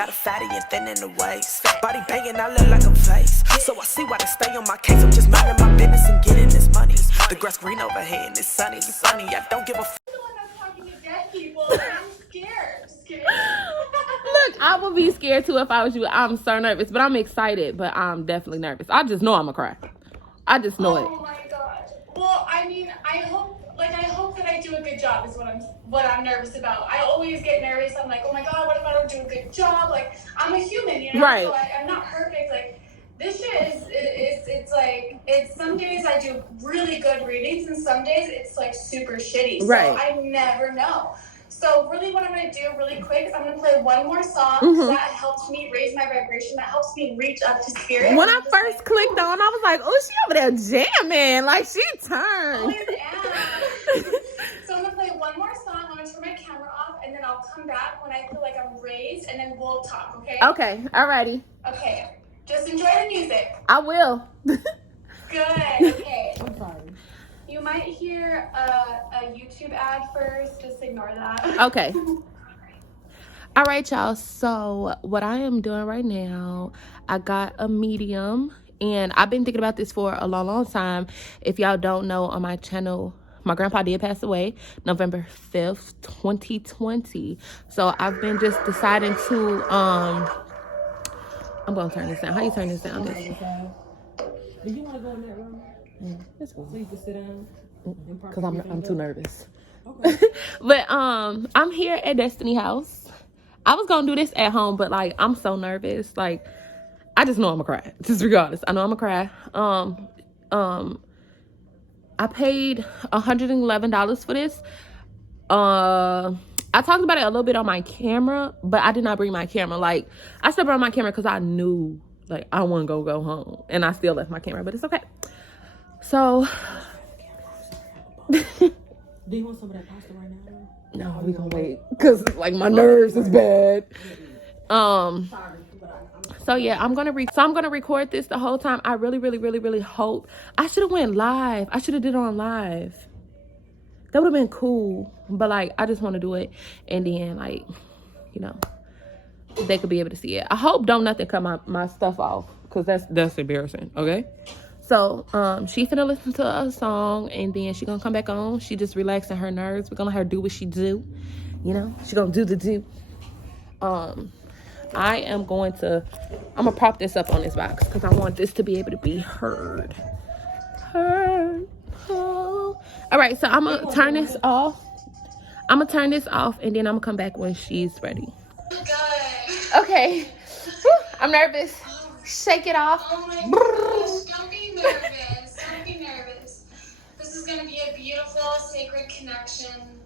got a fatty and thin in the waist. Body banging, I look like a face. So I see why they stay on my case. I'm just minding my business and getting this money. The grass green over here and it's sunny. I don't give a f. People, I'm scared. Just kidding. Look, I would be scared too if I was you. I'm so nervous, but I'm excited, but I'm definitely nervous. I just know I'm gonna cry. I just know it. Oh my god. Well, I mean, I hope that I do a good job is what I'm nervous about. I always get nervous. I'm like, oh my god, what if I don't do a good job? Like, I'm a human, you know? Right. So I'm not perfect. Like, this shit it's some days I do really good readings and some days it's like super shitty. Right. So I never know. So really what I'm going to do really quick is I'm going to play one more song that helps me raise my vibration, that helps me reach up to spirit. When I first clicked on, I was like, oh, she over there jamming. Like, she turned. Oh, yeah. So I'm going to play one more song. I'm going to turn my camera off, and then I'll come back when I feel like I'm raised, and then we'll talk, okay? Okay, alrighty. Okay. Just enjoy the music. I will. Good. Okay. I'm sorry. You might hear a YouTube ad first. Just ignore that. Okay. All right, y'all. So what I am doing right now, I got a medium, and I've been thinking about this for a long time. If y'all don't know, on my channel, my grandpa did pass away November 5th, 2020. So I've been just deciding to I'm gonna turn this down. How you turn this down? Do you want to go in that room? Let's go. So you can sit down? Because I'm too nervous. Okay. But I'm here at Destiny House. I was gonna do this at home, but like I'm so nervous. Like I just know I'm gonna cry. Just regardless, I know I'm gonna cry. I paid $111 for this. I talked about it a little bit on my camera, but I did not bring my camera. Like I still brought my camera because I knew like I want to go home, and I still left my camera, but it's okay. So. Do you want some of that pasta right now? No, we gonna wait because like my nerves is bad. So yeah, I'm gonna record this the whole time. I really hope I should have went live. I should have did it on live. That would have been cool. But like I just want to do it, and then like you know they could be able to see it. I hope don't nothing cut my stuff off because that's embarrassing. Okay. So, she finna listen to a song, and then she gonna come back on. She just relaxing her nerves. We're gonna let her do what she do. You know? She gonna do the do. I'm gonna prop this up on this box, because I want this to be able to be heard. Oh. Alright, so I'm gonna turn this off. And then I'm gonna come back when she's ready. Good. Okay. Whew, I'm nervous. Shake it off. Oh my gosh, don't be nervous. Don't be nervous. This is going to be a beautiful, sacred connection.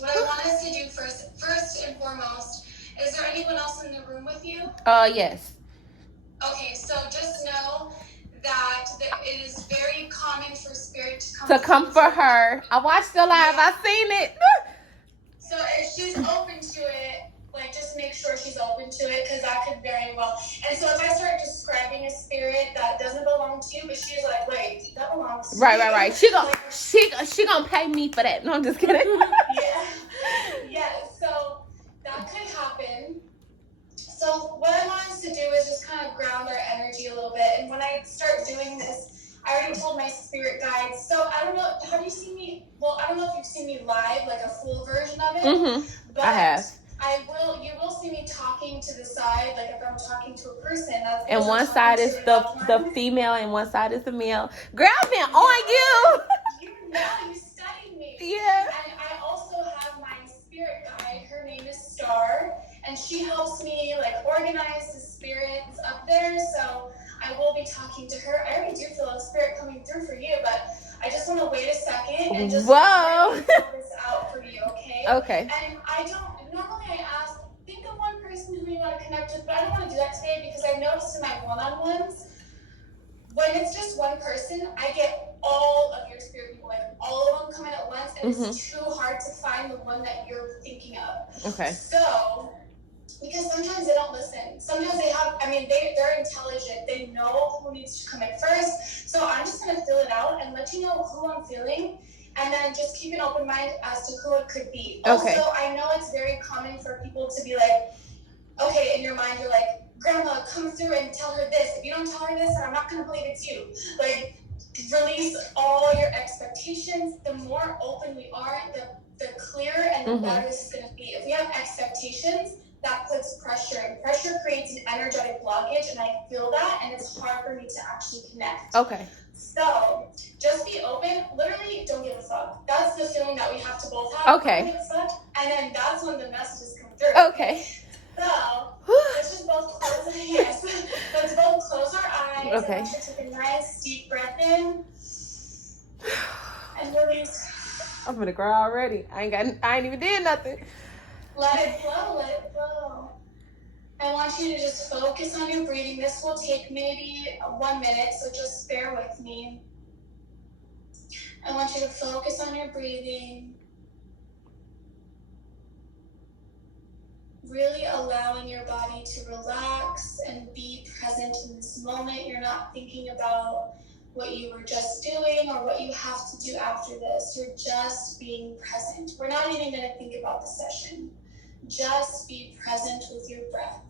What I want us to do first and foremost, is there anyone else in the room with you? Yes. Okay, so just know that it is very common for spirit To come for her. I watched the live. I seen it. So if she's open to it, like, just make sure she's open to it, because that could very well. And so if I start describing a spirit that doesn't belong to you, but she's like, wait, that belongs to you. Right. She gonna pay me for that. No, I'm just kidding. Yeah. So that could happen. So what I want us to do is just kind of ground our energy a little bit. And when I start doing this, I already told my spirit guides. So I don't know, have you seen me? Well, I don't know if you've seen me live, like a full version of it. But I have. You will see me talking to the side, like if I'm talking to a person. That's And one side is the female, and one side is the male. Girl, I've been on you. You studied me. Yeah. And I also have my spirit guide. Her name is Star, and she helps me like organize the spirits up there. So I will be talking to her. I already do feel a spirit coming through for you, but I just want to wait a second and just Whoa. fill this out for you, okay? Okay. And normally I ask, think of one person who you want to connect with, but I don't want to do that today because I noticed in my one-on-ones, when it's just one person, I get all of your spirit people, like all of them coming at once, and it's too hard to find the one that you're thinking of. Okay. So, because sometimes they don't listen. Sometimes they're intelligent. They know who needs to come in first. So I'm just going to fill it out and let you know who I'm feeling. And then just keep an open mind as to who it could be. Okay. Also, I know it's very common for people to be like, okay, okay, in your mind, you're like, Grandma, come through and tell her this. If you don't tell her this, then I'm not going to believe it's you. Like, release all your expectations. The more open we are, the clearer and the better this is going to be. If we have expectations, that puts pressure, and pressure creates an energetic blockage, and I feel that, and it's hard for me to actually connect. Okay. So, just be open. Literally, don't give a fuck. That's the feeling that we have to both have. Okay. Don't give a fuck. And then that's when the messages come through. Okay. So, let's just both close. Yes. Let's both close our eyes. Okay. And let's take a nice deep breath in and release. I'm gonna cry already. I ain't even did nothing. Let it flow. Let it flow. I want you to just focus on your breathing. This will take maybe 1 minute, so just bear with me. I want you to focus on your breathing. Really allowing your body to relax and be present in this moment. You're not thinking about what you were just doing or what you have to do after this. You're just being present. We're not even going to think about the session. Just be present with your breath.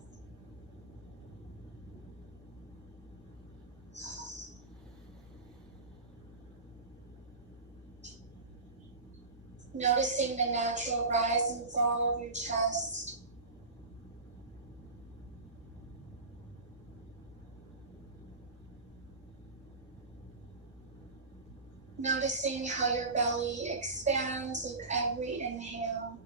Noticing the natural rise and fall of your chest. Noticing how your belly expands with every inhale.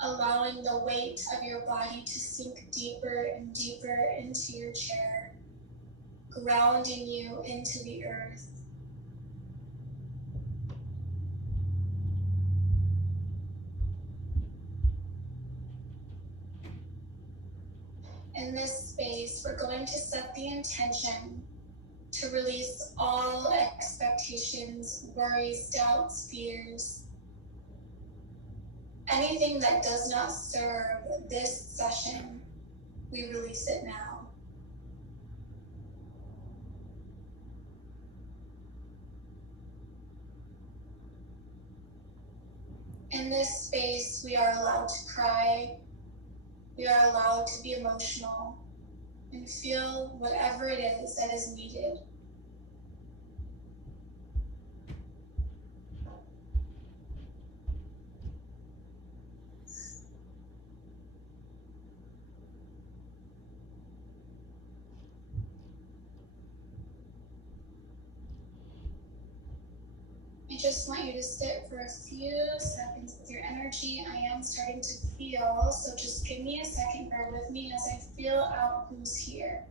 Allowing the weight of your body to sink deeper and deeper into your chair, grounding you into the earth. In this space, we're going to set the intention to release all expectations, worries, doubts, fears, anything that does not serve this session. We release it now. In this space, we are allowed to cry. We are allowed to be emotional and feel whatever it is that is needed. I just want you to sit for a few seconds with your energy. I am starting to feel, so just give me a second, bear with me as I feel out who's here.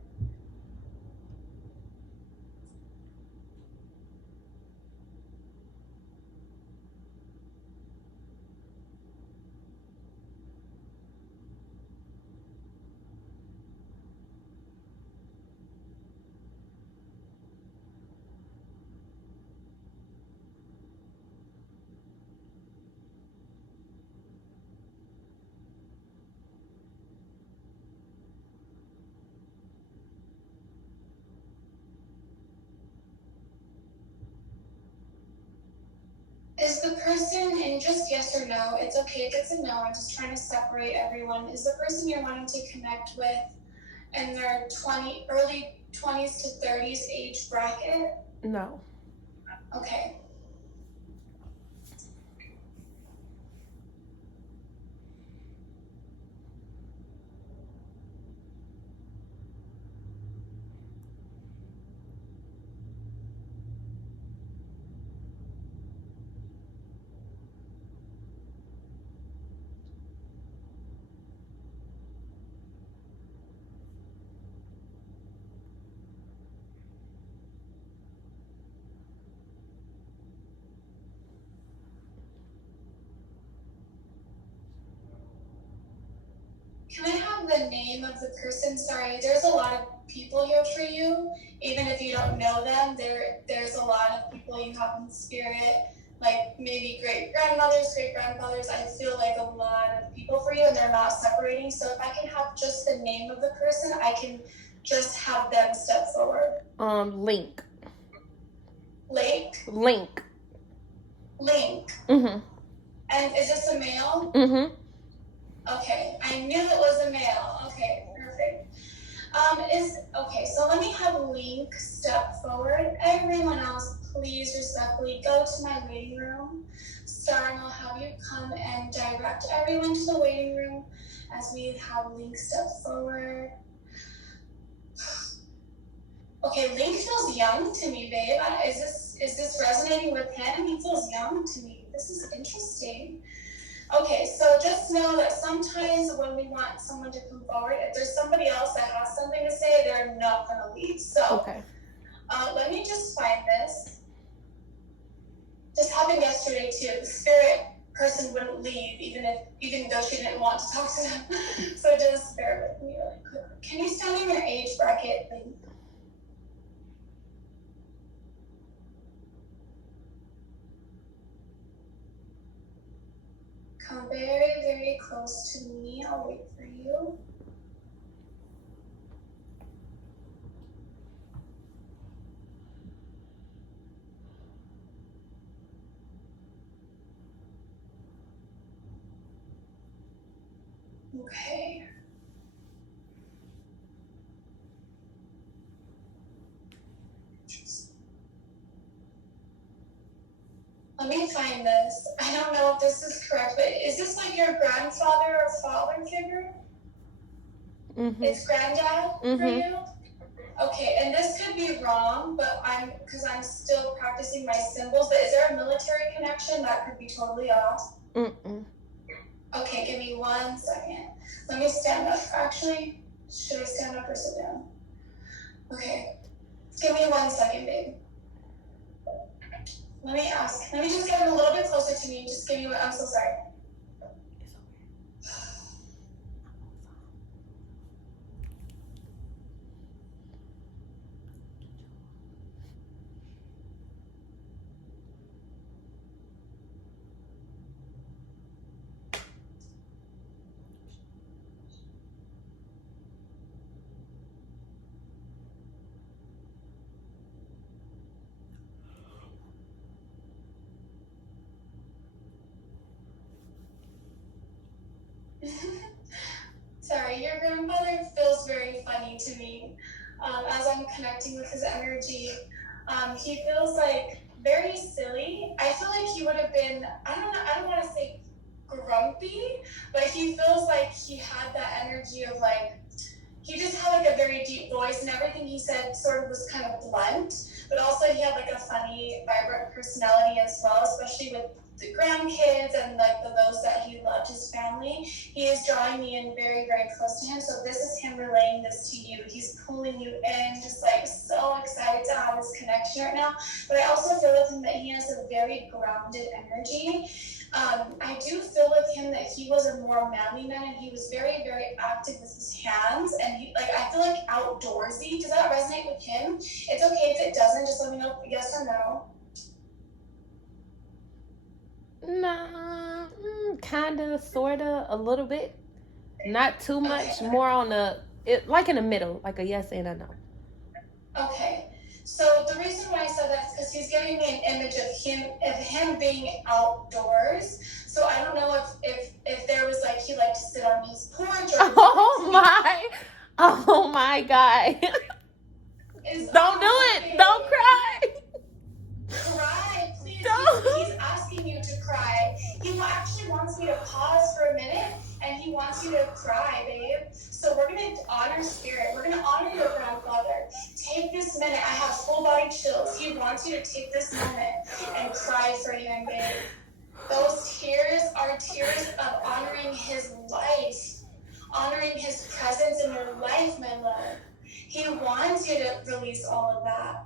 Is the person, and just yes or no, it's okay if it's a no, I'm just trying to separate everyone. Is the person you're wanting to connect with in their early 20s to 30s age bracket? No. Okay. Can I have the name of the person? Sorry, there's a lot of people here for you. Even if you don't know them, there's a lot of people you have in spirit, like maybe great-grandmothers, great-grandfathers. I feel like a lot of people for you, and they're not separating. So if I can have just the name of the person, I can just have them step forward. Link. Link. Link. Link. Mm-hmm. And is this a male? Mm-hmm. Okay, I knew it was a male. Okay, perfect. Okay, so let me have Link step forward. Everyone else, please respectfully go to my waiting room. Star, and I'll have you come and direct everyone to the waiting room as we have Link step forward. Okay, Link feels young to me, babe. Is this resonating with him? He feels young to me. This is interesting. Okay, so just know that sometimes when we want someone to come forward, if there's somebody else that has something to say, they're not going to leave. So Okay. let me just find this. This happened yesterday too. The spirit person wouldn't leave even though she didn't want to talk to them. So just bear with me really quick. Can you stand in your age bracket, please? Come very, very close to me. I'll wait for you. Okay. Let me find this. I don't know if this is correct, but is this like your grandfather or father figure? Mm-hmm. It's granddad for Mm-hmm. you? Okay, and this could be wrong, but because I'm still practicing my symbols, but is there a military connection? That could be totally off. Mm-mm. Okay, give me 1 second. Let me stand up. Actually, should I stand up or sit down? Okay, give me 1 second, babe. Let me just get a little bit closer to me. Just give me I'm so sorry. Sorry, your grandfather feels very funny to me. As I'm connecting with his energy, he feels like very silly. I feel like he would have been, I don't want to say grumpy, but he feels like he had that energy of like, he just had like a very deep voice and everything he said sort of was kind of blunt, but also he had like a funny, vibrant personality as well, especially with the grandkids and like those that he loved, his family. He is drawing me in very, very close to him. So this is him relaying this to you. He's pulling you in, just like so excited to have this connection right now. But I also feel with him that he has a very grounded energy. I do feel with him that he was a more manly man and he was very, very active with his hands. And he, like, I feel like outdoorsy. Does that resonate with him? It's okay if it doesn't. Just let me know yes or no. Nah, kinda, sorta, a little bit. Not too much. Okay. More on like in the middle, like a yes and a no. Okay. So the reason why I said that is because he's giving me an image of him being outdoors. So I don't know if there was like he liked to sit on his porch or oh my God. Don't do it. Don't cry. Cry, please. Don't. He's asking you to cry. He actually wants me to pause for a minute and he wants you to cry, babe. So we're going to honor spirit. We're going to honor your grandfather. Take this minute. I have full body chills. He wants you to take this moment and cry for him, babe. Those tears are tears of honoring his life, honoring his presence in your life, my love. He wants you to release all of that.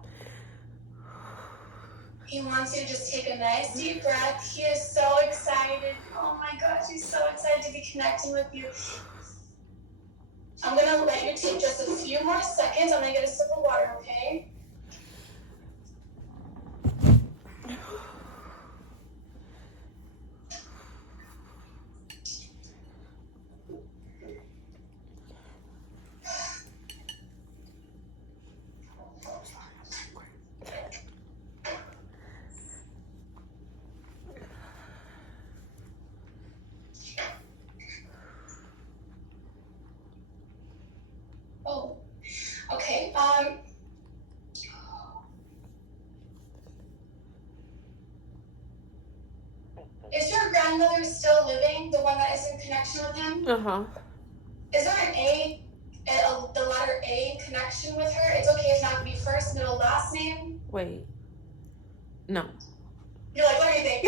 He wants you to just take a nice deep breath. He is so excited. Oh my gosh, he's so excited to be connecting with you. I'm going to let you take just a few more seconds. I'm going to get a sip of water, okay? Is your grandmother still living, the one that is in connection with him? Uh-huh. Is there the letter A in connection with her? It's okay if not to be first, middle, last name? Wait. No. You're like, let me think.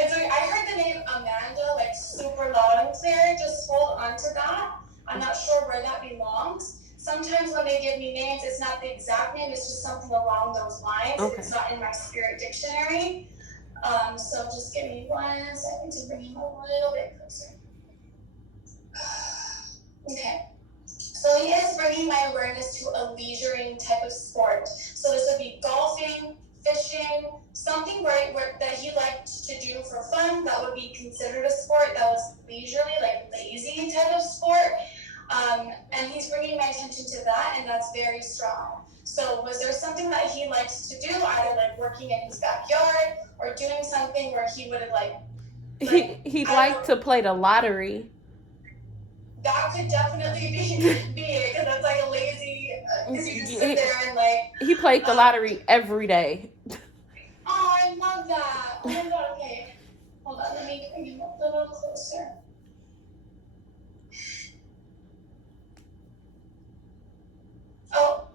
It's like, I heard the name Amanda, like, super loud and clear. Just hold on to that. I'm not sure where that belongs. Sometimes when they give me names, it's not the exact name, it's just something along those lines. Okay. It's not in my spirit dictionary. So just give me 1 second to bring him a little bit closer. Okay. So he is bringing my awareness to a leisuring type of sport. So this would be golfing, fishing, something that he liked to do for fun that would be considered a sport that was leisurely, like lazy type of sport. And he's bringing my attention to that, and that's very strong. So was there something that he likes to do, either like working in his backyard or doing something where he would have he liked to play the lottery. That could definitely be it, because that's like a lazy, because you just sit there and like... He played the lottery every day. Oh, I love that. Oh my god, okay. Hold on, let me bring him a little closer. Oh,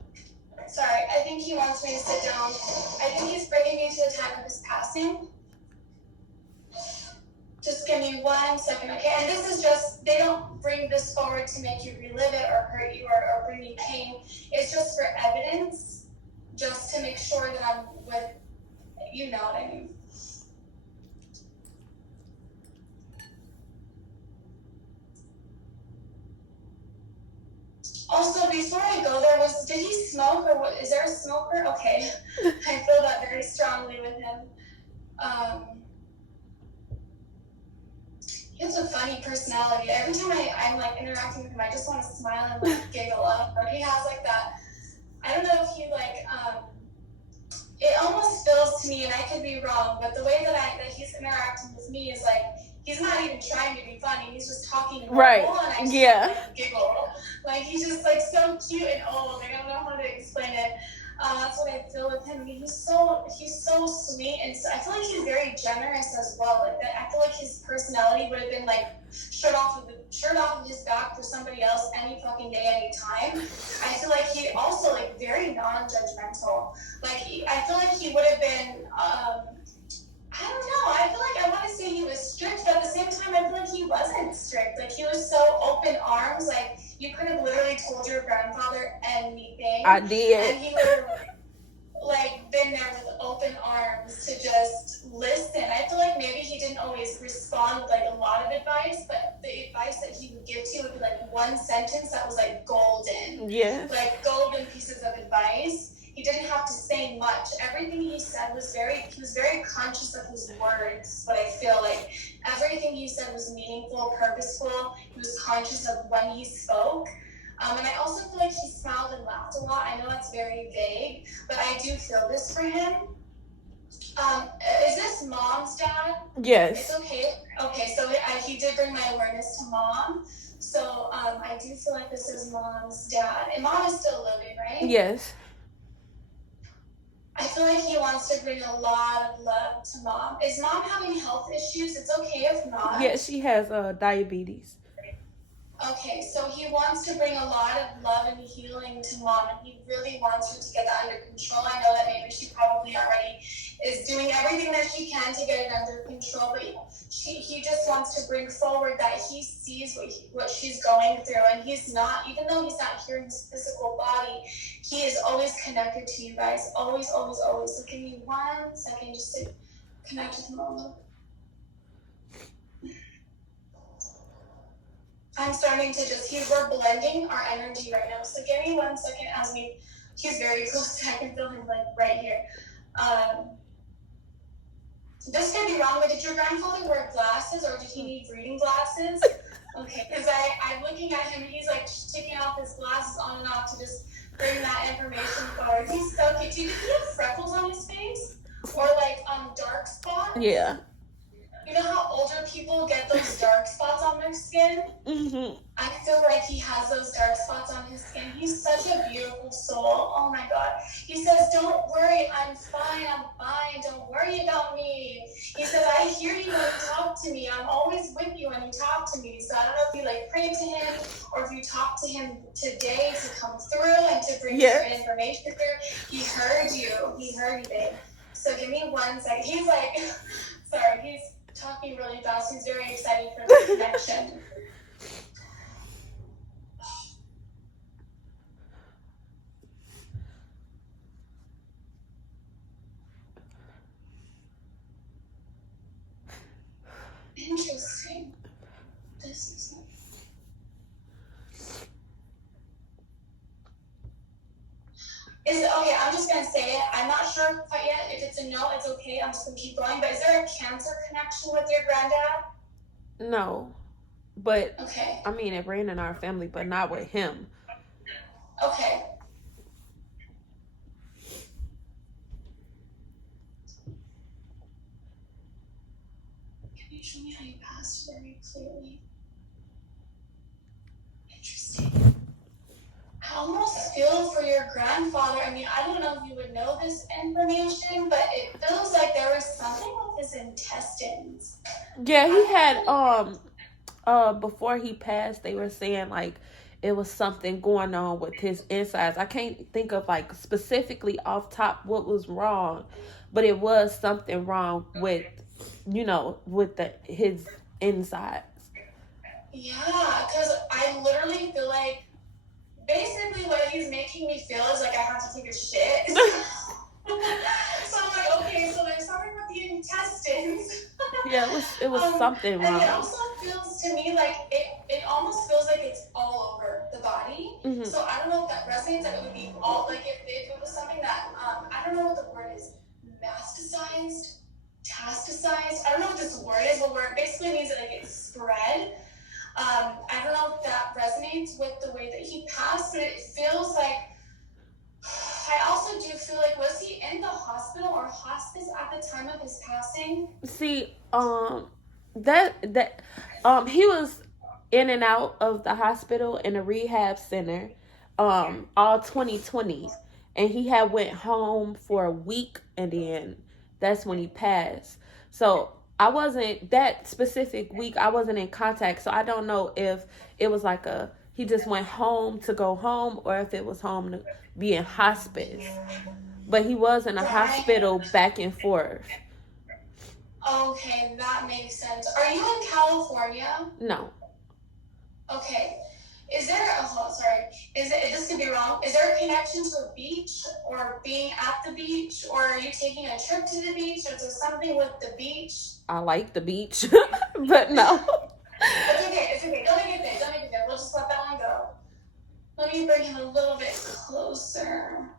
sorry, I think he wants me to sit down. I think he's bringing me to the time of his passing. Just give me 1 second, okay? And this is just, they don't bring this forward to make you relive it or hurt you or bring you pain. It's just for evidence, just to make sure that I'm with, you know what I mean. Also, before I go there, did he smoke, or is there a smoker? Okay, I feel that very strongly with him. He has a funny personality. Every time I'm like interacting with him, I just want to smile and like giggle up. Or he has like that. I don't know if he like. It almost feels to me, and I could be wrong, but the way that he's interacting with me is like he's not even trying to be funny. He's just talking normal, right. And I just like, giggle. Like he's just like so cute and old. I don't know how to explain it. That's what I feel with him. He's so sweet, and so, I feel like he's very generous as well. Like I feel like his personality would have been like shirt off of his back for somebody else any fucking day, any time. I feel like he also like very non-judgmental. Like I feel like he would have been. I don't know. I feel like I want to say he was strict, but at the same time, I feel like he wasn't strict. Like he was so open arms. Like you could have literally told your grandfather anything. I did. And he would have like been there with open arms to just listen. I feel like maybe he didn't always respond with like a lot of advice, but the advice that he would give to you would be like one sentence that was like golden. Yeah. Like golden pieces of advice. He didn't have to say much. Everything he said he was very conscious of his words, but I feel like everything he said was meaningful, purposeful. He was conscious of when he spoke. And I also feel like he smiled and laughed a lot. I know that's very vague, but I do feel this for him. Is this Mom's dad? Yes. It's okay. Okay, so he did bring my awareness to Mom. So I do feel like this is Mom's dad. And Mom is still living, right? Yes. I feel like he wants to bring a lot of love to Mom. Is Mom having health issues? It's okay if not. Yeah, she has diabetes. Okay, so he wants to bring a lot of love and healing to Mom, and he really wants her to get that under control. I know that maybe she probably already is doing everything that she can to get it under control, but he just wants to bring forward that he sees what she's going through, and he's not, even though he's not here in his physical body, he is always connected to you guys, always, always, always. So give me 1 second just to connect with Mom. I'm starting to we're blending our energy right now. So give me 1 second he's very close. I can feel him like right here. This could be wrong, but did your grandfather wear glasses or did he need reading glasses? Okay, because I'm looking at him and he's like taking off his glasses on and off to just bring that information forward. He's so cute. Did he have freckles on his face? Or like dark spots? Yeah. You know how older people get those dark spots on their skin? Mm-hmm. I feel like he has those dark spots on his skin. He's such a beautiful soul. Oh my God. He says, don't worry, I'm fine. Don't worry about me. He's him today to come through and to bring your information through. He heard you. He heard you, babe. So give me 1 second. He's like, sorry, he's talking really fast. He's very excited for the connection. Interesting. This is okay, I'm just gonna say it. I'm not sure quite yet. If it's a no, it's okay. I'm just gonna keep going. But is there a cancer connection with your granddad? No. But okay. I mean, it ran in our family, but not with him. Okay. Can you show me how you passed very clearly? Interesting. I almost feel for your grandfather. I mean, I don't know if you would know this information, but it feels like there was something with his intestines. Yeah, he had before he passed, they were saying like it was something going on with his insides. I can't think of like specifically off top what was wrong, but it was something wrong with, with his insides. Yeah, because I literally feel like basically what he's making me feel is like I have to take a shit. So I'm like, okay, so they're starting with the intestines. Yeah, it was something wrong. And it also feels to me like it almost feels like it's all over the body. Mm-hmm. So I don't know if that resonates. Like it would be all like if it was something that I don't know what the word is, metastasized. I don't know what this word is, but it basically means that like it spread. I don't know if that resonates with the way that he passed, but it feels like I also do feel like, was he in the hospital or hospice at the time of his passing? See, he was in and out of the hospital in a rehab center, all 2020, and he had went home for a week, and then that's when he passed. So I wasn't that specific week. I wasn't in contact, so I don't know if it was like he just went home to go home, or if it was home to be in hospice. But he was in a hospital back and forth. Okay, that makes sense. Are you in California? No. Okay. Is there this could be wrong. Is there a connection to a beach or being at the beach, or are you taking a trip to the beach, or is there something with the beach? I like the beach, but no. It's okay. Don't make it big. We'll just let that one go. Let me bring him a little bit closer.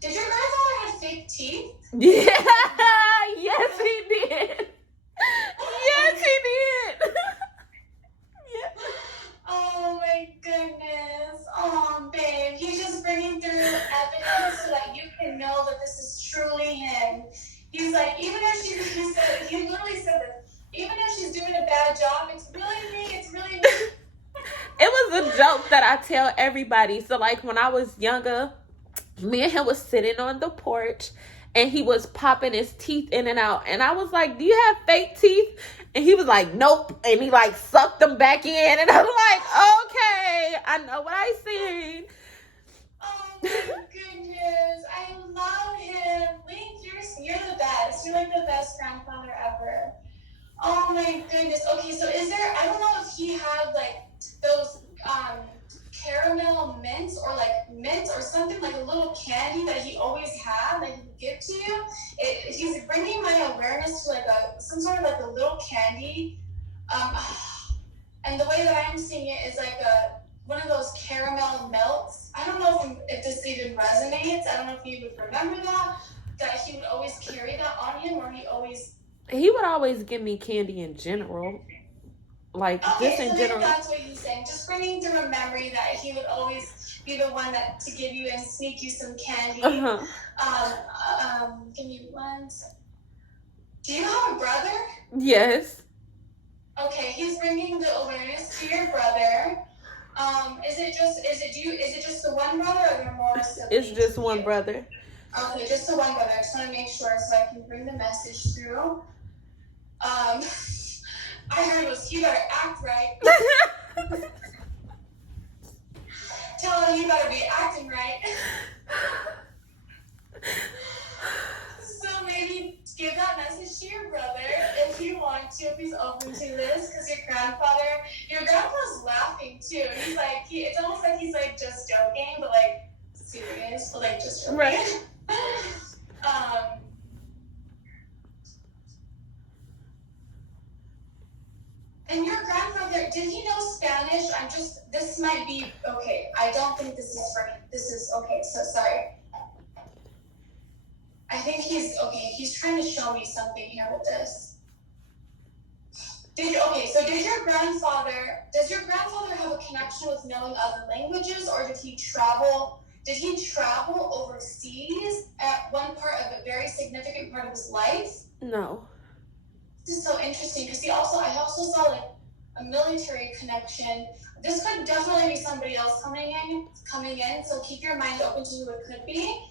Did your grandfather have fake teeth? Yeah. Yes, he did. Yes, he did. Yeah. Oh my goodness. Oh, babe. He's just bringing through evidence so that you can know that this is truly him. He's like, he literally said this, even if she's doing a bad job, it's really me. It was a joke that I tell everybody. So like when I was younger, me and him was sitting on the porch and he was popping his teeth in and out. And I was like, do you have fake teeth? And he was like, nope. And he like sucked them back in. And I was like, okay, I know what I seen. Oh my goodness. I love him. Link, you're the best. You're like the best grandfather ever. Oh my goodness. Okay, so I don't know if he had like those caramel mints or like mint or something, like a little candy that he always had that he would give to you. He's bringing my awareness to like some sort of like a little candy, and the way that I'm seeing it is like one of those caramel melts. I don't know if this even resonates. I don't know if you would remember that he would always carry that on him, or he would always give me candy in general. Like, okay, just in so general. That's what he's saying. Just bringing through a memory that he would always be the one to give you and sneak you some candy. Give me one second. Do you have a brother? Yes. Okay, he's bringing the awareness to your brother. Is it just the one brother, or are there more siblings? It's just one brother. Okay, just the one brother. I just want to make sure so I can bring the message through. I heard it was, you better act right. Tell him you better be acting right. So maybe give that message to your brother if you want to, if he's open to this, because your grandpa's laughing too. He's like, it's almost like he's like just joking, but like serious, but like just joking. Right. And your grandfather, did he know Spanish? This might be, okay, I don't think this is for me. This is, okay, so sorry. I think he's trying to show me something here with this. Does your grandfather have a connection with knowing other languages, or did he travel overseas at one part of a very significant part of his life? No. This is so interesting because I also saw like a military connection. This could definitely be somebody else coming in. So keep your mind open to who it could be.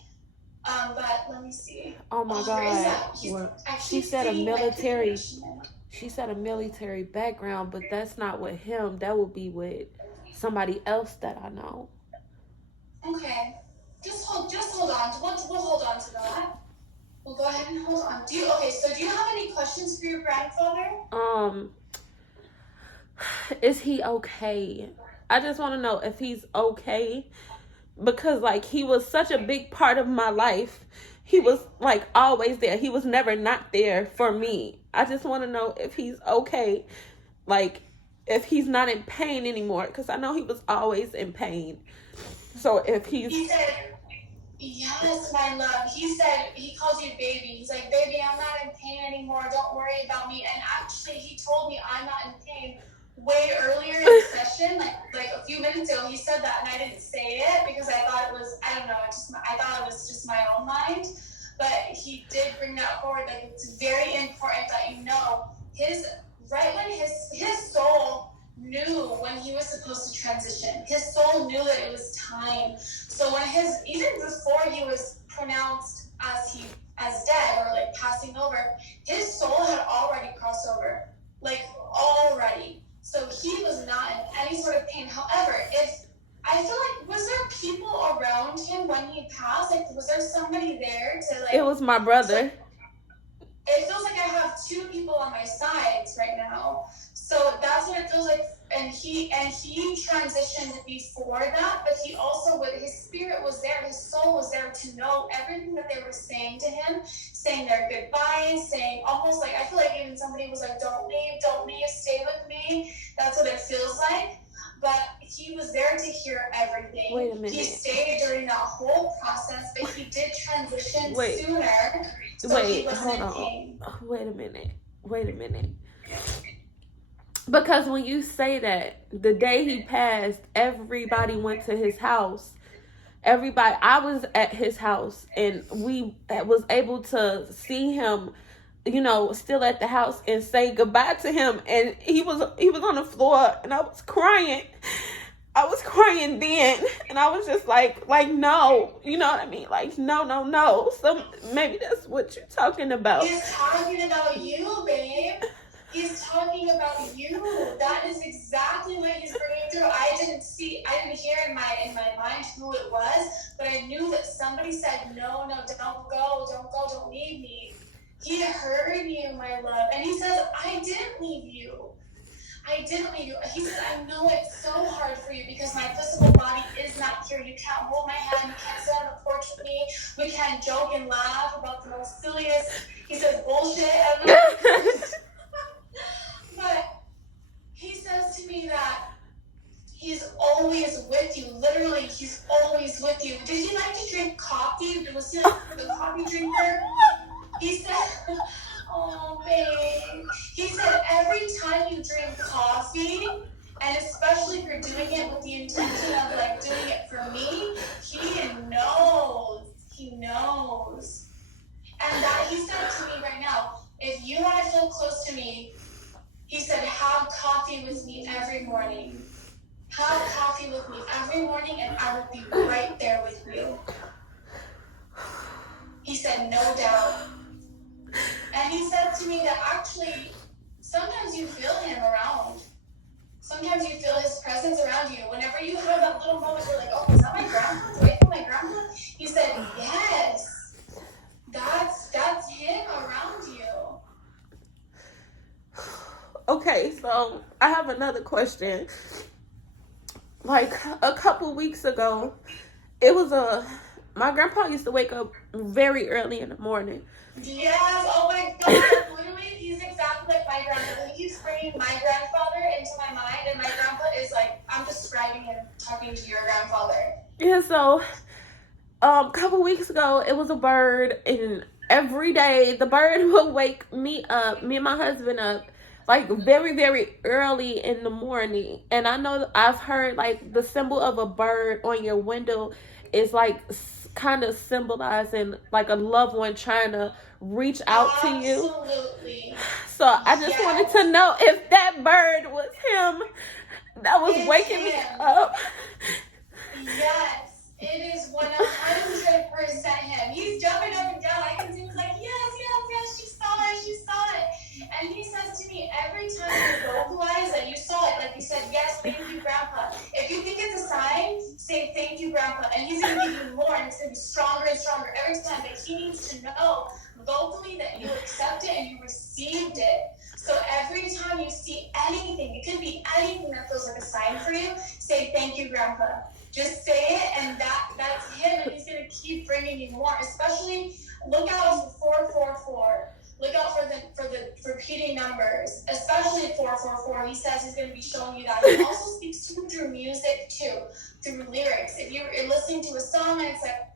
But let me see. Oh my God. She said a military. She said a military background, but that's not with him. That would be with somebody else that I know. Okay. Just hold on. We'll hold on to that. We'll go ahead and hold on. Do you have any questions for your grandfather? Is he okay? I just want to know if he's okay, because like he was such a big part of my life. He was like always there. He was never not there for me. I just want to know if he's okay, like if he's not in pain anymore, because I know he was always in pain. So if He said, yes, my love. He said, he calls you baby. He's like, baby, I'm not in pain anymore. Don't worry about me. And actually, he told me I'm not in pain way earlier in the session, like a few minutes ago. He said that, and I didn't say it because I thought it was, I don't know, I thought it was just my own mind. But he did bring that forward. Like, it's very important that you know his soul knew when he was supposed to transition. His soul knew that it was time. So even before he was pronounced as dead or like passing over, his soul had already crossed over, like already. So he was not in any sort of pain. However, I feel like, was there people around him when he passed? Like, was there somebody there to like? It was my brother. It feels like I have two people on my sides right now. So that's what it feels like. And he transitioned before that, but he also, his spirit was there, his soul was there to know everything that they were saying to him, saying their goodbyes, saying almost like, I feel like even somebody was like, don't leave, stay with me. That's what it feels like. But he was there to hear everything. Wait a minute. He stayed during that whole process, but he did transition sooner. So hold on. Wait a minute. Because when you say that, the day he passed, everybody went to his house. I was at his house, and we was able to see him, still at the house, and say goodbye to him. And he was on the floor, and I was crying. I was crying then, and I was just like no, you know what I mean? Like, no. So maybe that's what you're talking about. He's talking about you, babe. He's talking about you. That is exactly what he's bringing through. I didn't hear in my mind who it was, but I knew that somebody said, no, don't go, don't leave me. He heard you, my love. And he says, I didn't leave you. He says, I know it's so hard for you because my physical body is not here. You can't hold my hand. You can't sit on the porch with me. We can't joke and laugh about the most silliest, he says, bullshit ever. But he says to me that he's always with you. Literally, he's always with you. Did he like to drink coffee? Was he like the coffee drinker? He said, oh, babe. He said every time you drink coffee, and especially if you're doing it with the intention of like doing it for me, he knows. He knows. And that he said to me right now, if you want to feel close to me, he said, have coffee with me every morning. Have coffee with me every morning, and I will be right there with you. He said, no doubt. And he said to me that actually, sometimes you feel him around. Sometimes you feel his presence around you. Whenever you have that little moment where like, oh, is that my grandpa? Do I feel my grandpa? He said, yes. That's him around you. Okay, so I have another question. Like a couple weeks ago, my grandpa used to wake up very early in the morning. Yes, oh my God, literally, he's exactly like my grandpa. He keeps bringing my grandfather into my mind, and my grandpa is like, I'm describing him talking to your grandfather. Yeah, so a couple weeks ago, it was a bird, and every day the bird would wake me and my husband up, like very, very early in the morning. And I know I've heard like the symbol of a bird on your window is like kind of symbolizing like a loved one trying to reach out to you. Absolutely. So I just wanted to know if that bird was him that was waking me up. Yes, it is 100% him. He's jumping up and down. I can see he's like, yes, she saw it. And he says to me, every time you vocalize that you saw it, like you said, yes, thank you, Grandpa. If you think it's a sign, say thank you, Grandpa. And he's going to give you more, and it's going to be stronger and stronger every time. But he needs to know vocally that you accept it and you received it. So every time you see anything, it could be anything that feels like a sign for you, say thank you, Grandpa. Just say it, and that's him, and he's going to keep bringing you more. Especially, look out for 444. Look out for the repeating numbers, especially 444. He says he's going to be showing you that. He also speaks to you through music, too, through lyrics. If you're listening to a song and it's like,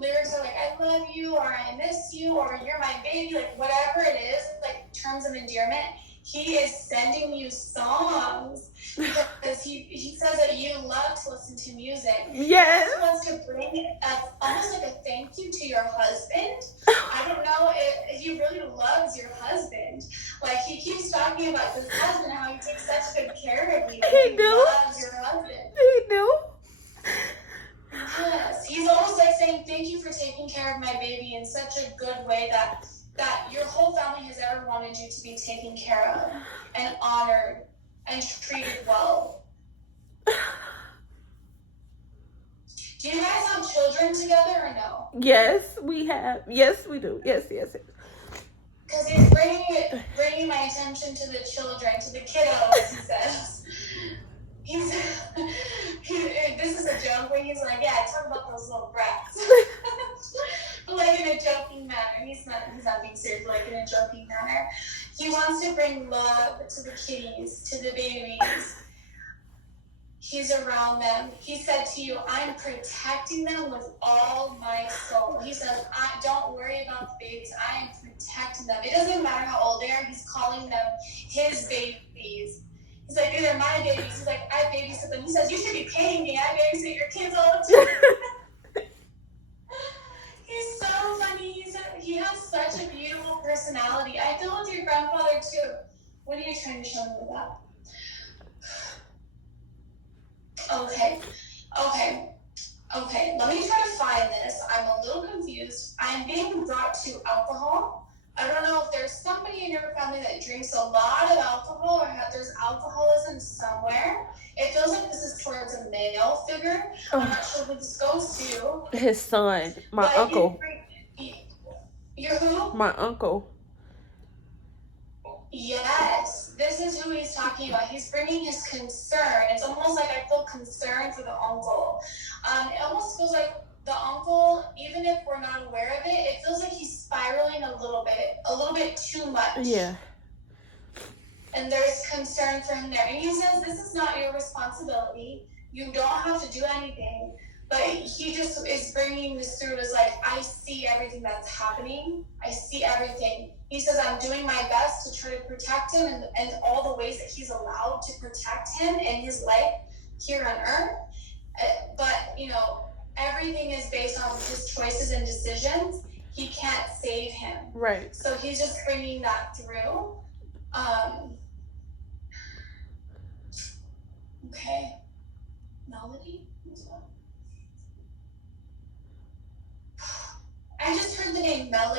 lyrics are like, I love you, or I miss you, or you're my baby, like whatever it is, like terms of endearment, he is sending you songs because he says that you love to listen to music. Yes. He wants to bring it as almost like a thank you to your husband. I don't know if he really loves your husband. Like he keeps talking about his husband, how he takes such good care of you. He do. Loves your husband. He do. Yes, he's almost like saying thank you for taking care of my baby in such a good way that your whole family has ever wanted you to be taken care of and honored and treated well. Do you guys have children together or no? Yes, we have. Yes, we do. Yes. Because he's bringing my attention to the children, to the kiddos, he says. This is a joke where he's like, yeah, talk about those little brats. But like in a joking manner. He's not being serious, but like in a joking manner. He wants to bring love to the kitties, to the babies. He's around them. He said to you, I'm protecting them with all my soul. He says, don't worry about the babies. I am protecting them. It doesn't matter how old they are. He's calling them his babies. He's like, they're my babies. He's like, I babysit them. He says, you should be paying me. I babysit your kids all the time. He's so funny. He has such a beautiful personality. I feel with your grandfather too. What are you trying to show me with that? Okay. Let me try to find this. I'm a little confused. I'm being brought to alcohol. I don't know if there's somebody in your family that drinks a lot of alcohol or there's alcoholism somewhere. It feels like this is towards a male figure. I'm not sure who this goes to. His son, my uncle. You're who? My uncle. Yes, this is who he's talking about. He's bringing his concern. It's almost like I feel concern for the uncle. It almost feels like the uncle, even if we're not aware of it, it feels like he's spiraling a little bit too much. Yeah. And there's concern for him there. And he says, this is not your responsibility. You don't have to do anything. But he just is bringing this through as like, I see everything that's happening. I see everything. He says, I'm doing my best to try to protect him and all the ways that he's allowed to protect him in his life here on earth. But, everything is based on his choices and decisions. He can't save him. Right. So he's just bringing that through. Okay. Melody as well. I just heard the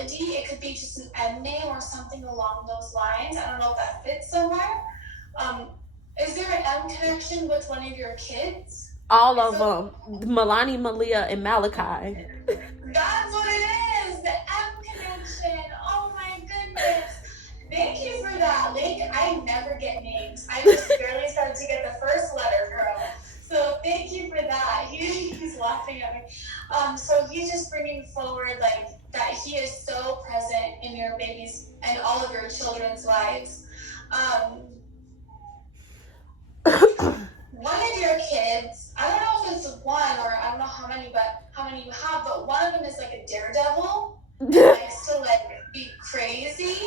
Melody. It could be just an M name or something along those lines. I don't know if that fits somewhere. Is there an M connection with one of your kids? All of them. Mahlani, Mahliyah, and Malakai. That's what it is. The M connection. Oh my goodness. Thank you for that. Like, I never get names. I just barely started to get the first letter, girl. So thank you for that. He's laughing at me. So he's just bringing forward like that he is so present in your babies and all of your children's lives. One of your kids, I don't know if it's one or I don't know how many you have, but one of them is like a daredevil. Likes to like be crazy.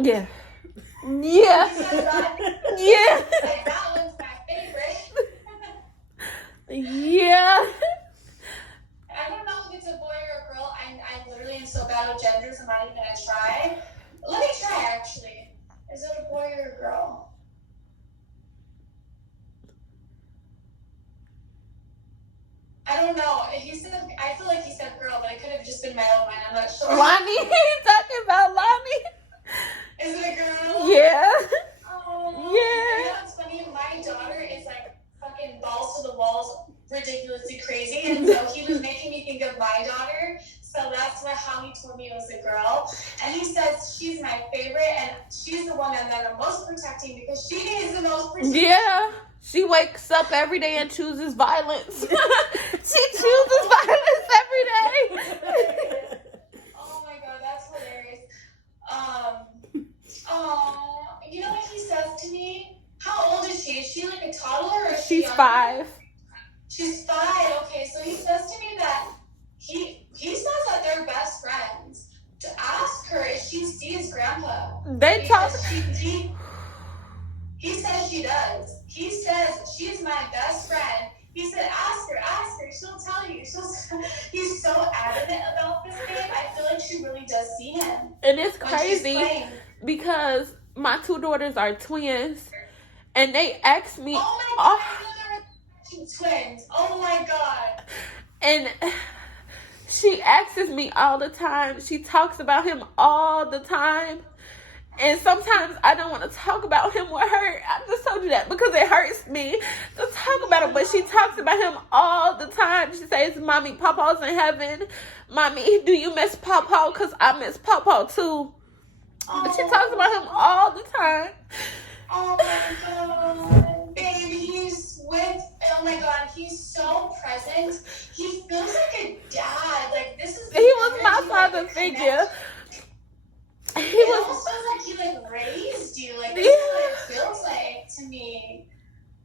Yeah. Yeah. Yeah. Like, that one's my favorite. Yeah. I don't know if it's a boy or a girl. I literally am so bad with genders, I'm not even gonna try. Let me try actually. Is it a boy or a girl? I don't know. He said, I feel like he said girl, but it could have just been my own mind. I'm not sure. Lonnie, he's talking about Lonnie. Is it a girl? Yeah. Oh. Yeah. You know what's funny? My daughter is like fucking balls to the walls, ridiculously crazy, and so he was making me think of my daughter. So that's how he told me it was a girl. And he says she's my favorite, and she's the one that I'm most protecting because she is the most protecting. Yeah. She wakes up every day and chooses violence. She chooses violence every day. Oh my god, that's hilarious. You know what he says to me? How old is she? Is she like a toddler or is she She's younger? 5. She's 5. Okay, so he says to me that he says that they're best friends. To ask her if she sees Grandpa. They talk. He says she does. He says she's my best friend. He said, ask her. She'll tell you. He's so adamant about this babe. I feel like she really does see him. And it's crazy because my 2 daughters are twins, and they ask me. Oh my god, they're twins. Oh my god. And she asks me all the time. She talks about him all the time. And sometimes I don't want to talk about him with her. I just told you that because it hurts me to talk about him. But she talks about him all the time. She says, Mommy, Papa's in heaven. Mommy, do you miss Papa? Because I miss Papa too. But she talks about him all the time. Oh my god. Baby, oh my god, he's so present. He feels like a dad. Like, this is. He was my father figure. It almost feels like he like raised you. Like, this is what it feels like to me.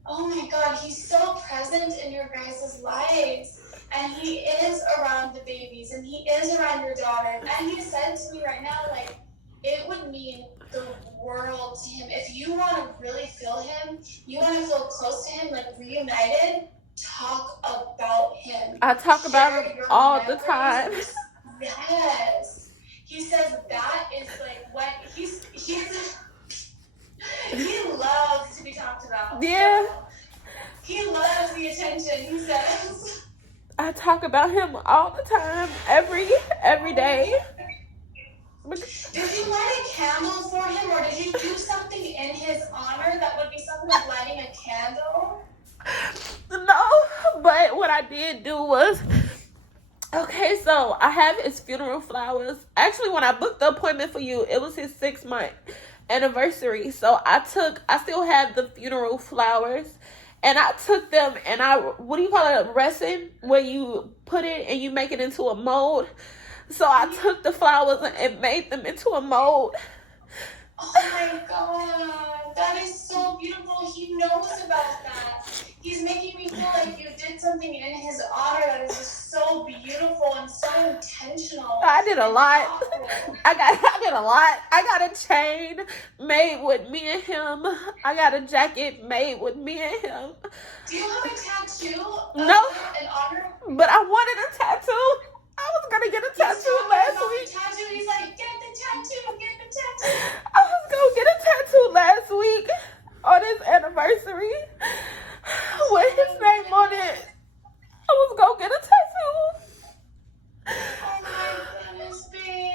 Oh my god, he's so present in your guys' lives. And he is around the babies, and he is around your daughter. And he said to me right now, like, it would mean the world to him. If you want to really feel him, you want to feel close to him, like reunited, talk about him. I talk about him all the time. Yes. He says that is like what he loves to be talked about. Yeah. He loves the attention, he says. I talk about him all the time, every day. Did you light a candle for him, or did you do something in his honor that would be something like lighting a candle? No, but what I did do was, okay, so I have his funeral flowers. Actually, when I booked the appointment for you, it was his 6-month anniversary. So I still have the funeral flowers, and I took them and what do you call it, resin, where you put it and you make it into a mold. So I took the flowers and made them into a mold. Oh my god, that is so beautiful. He knows about that. He's making me feel like you did something in his honor that is just so beautiful and so intentional. I did a lot. I did a lot. I got a chain made with me and him. I got a jacket made with me and him. Do you have a tattoo? No. In honor? But I wanted a tattoo. I was gonna get a tattoo last week. He's like, get the tattoo. I was gonna get a tattoo last week on his anniversary with his name on it. I was gonna get a tattoo. Oh my goodness, babe.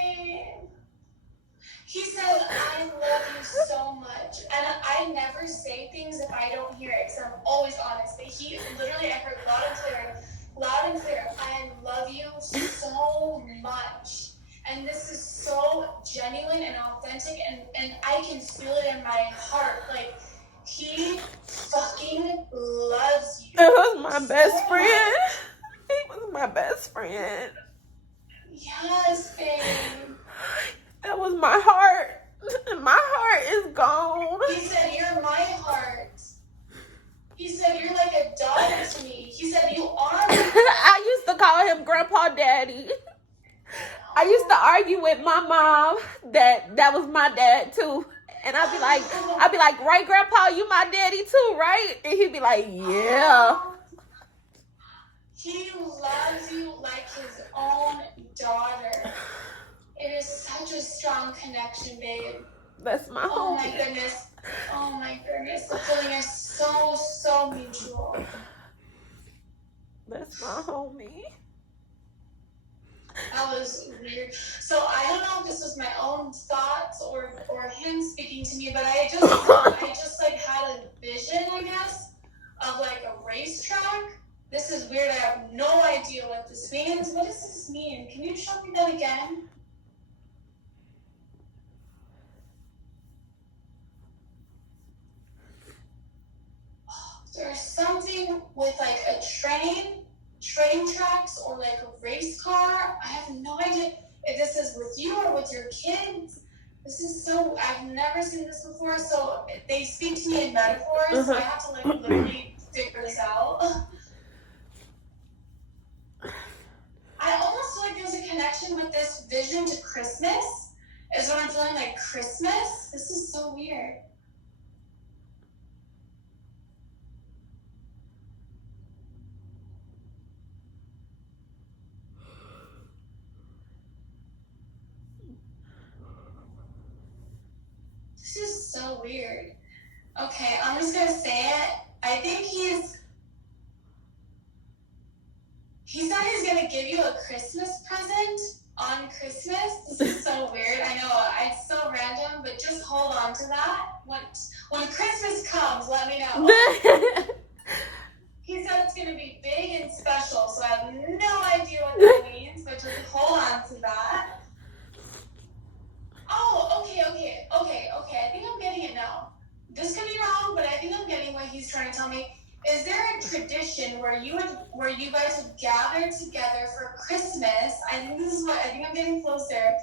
so much. And this is so genuine and authentic, and I can feel it in my heart. Like, he fucking loves you. That was my best friend. He was my best friend. Yes, babe. That was my heart. My heart is gone. He said, you're my heart. He said, you're like a daughter to me. He said, you are my I used to call him Grandpa Daddy. I used to argue with my mom that was my dad too. And I'd be like, right, Grandpa, you my daddy too, right? And he'd be like, yeah. He loves you like his own daughter. It is such a strong connection, babe. That's my Oh my homie. goodness. Oh my goodness. The feeling is so mutual. That's my homie. That was weird. So I don't know if this was my own thoughts or him speaking to me, but I just like had a vision, I guess, of like a racetrack. This is weird. I have no idea what this means. What does this mean? Can you show me that again? There's something with like a train tracks or like a race car. I have no idea if this is with you or with your kids. This is so, I've never seen this before. So they speak to me in metaphors. So I have to like literally figure this out. I almost feel like there's a connection with this vision to Christmas. Is what I'm feeling like Christmas. This is so weird. This is so weird. Okay, I'm just gonna say it. I think he said he's gonna give you a Christmas present on Christmas. This is so weird. I know it's so random, but just hold on to that. When Christmas comes, let me know. He said it's gonna be big and special, so I have no idea what that means, but just hold on to that. Oh, okay. I think I'm getting it now. This could be wrong, but I think I'm getting what he's trying to tell me. Is there a tradition where you guys would gather together for Christmas? I think I'm getting closer.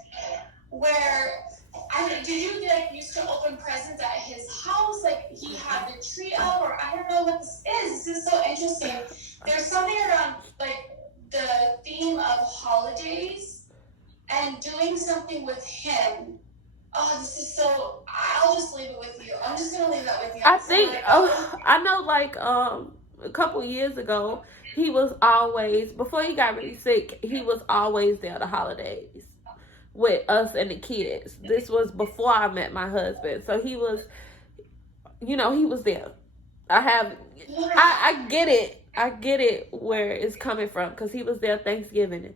Where did you like used to open presents at his house? Like he had the tree up, or I don't know what this is. This is so interesting. There's something around like the theme of holidays and doing something with him. Oh, this is so. I'll just leave it with you. I'm just gonna leave that with you. I think, I know like a couple years ago, he was always, before he got really sick, he was always there the holidays with us and the kids. This was before I met my husband. So he was, he was there. I get it. I get it where it's coming from because he was there Thanksgiving.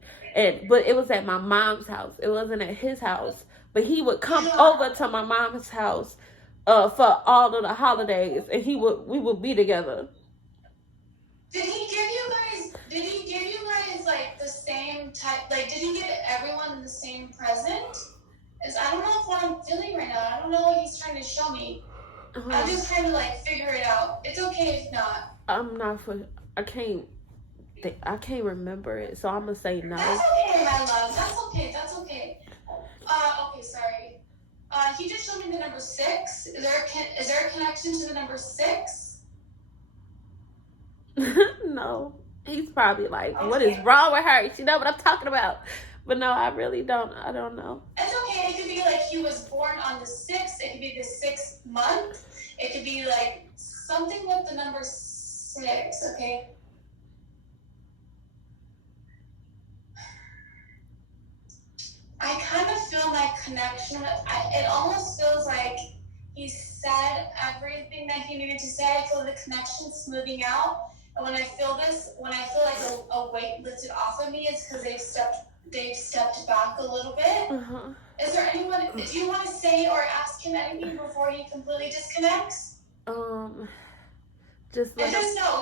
But it was at my mom's house. It wasn't at his house. But he would come over to my mom's house for all of the holidays, and we would be together. Did he give you guys like the same type? Like, did he give everyone the same present? I don't know what I'm feeling right now. I don't know what he's trying to show me. I'm just trying to like figure it out. It's okay if not. I can't remember it, so I'm gonna say no. That's okay, my love. That's okay. Okay, sorry. He just showed me the number 6. Is there a connection to the number 6? No. He's probably like, okay. What is wrong with her? She know what I'm talking about. But no, I really don't. I don't know. It's okay. It could be like he was born on the 6th. It could be the 6th month. It could be like something with the number 6. Okay. I kind of feel my connection with it almost feels like he said everything that he needed to say. I feel the connection smoothing out. And when I feel like a weight lifted off of me, it's because they've stepped back a little bit. Uh-huh. Is there anyone, do you want to say or ask him anything before he completely disconnects? Just know.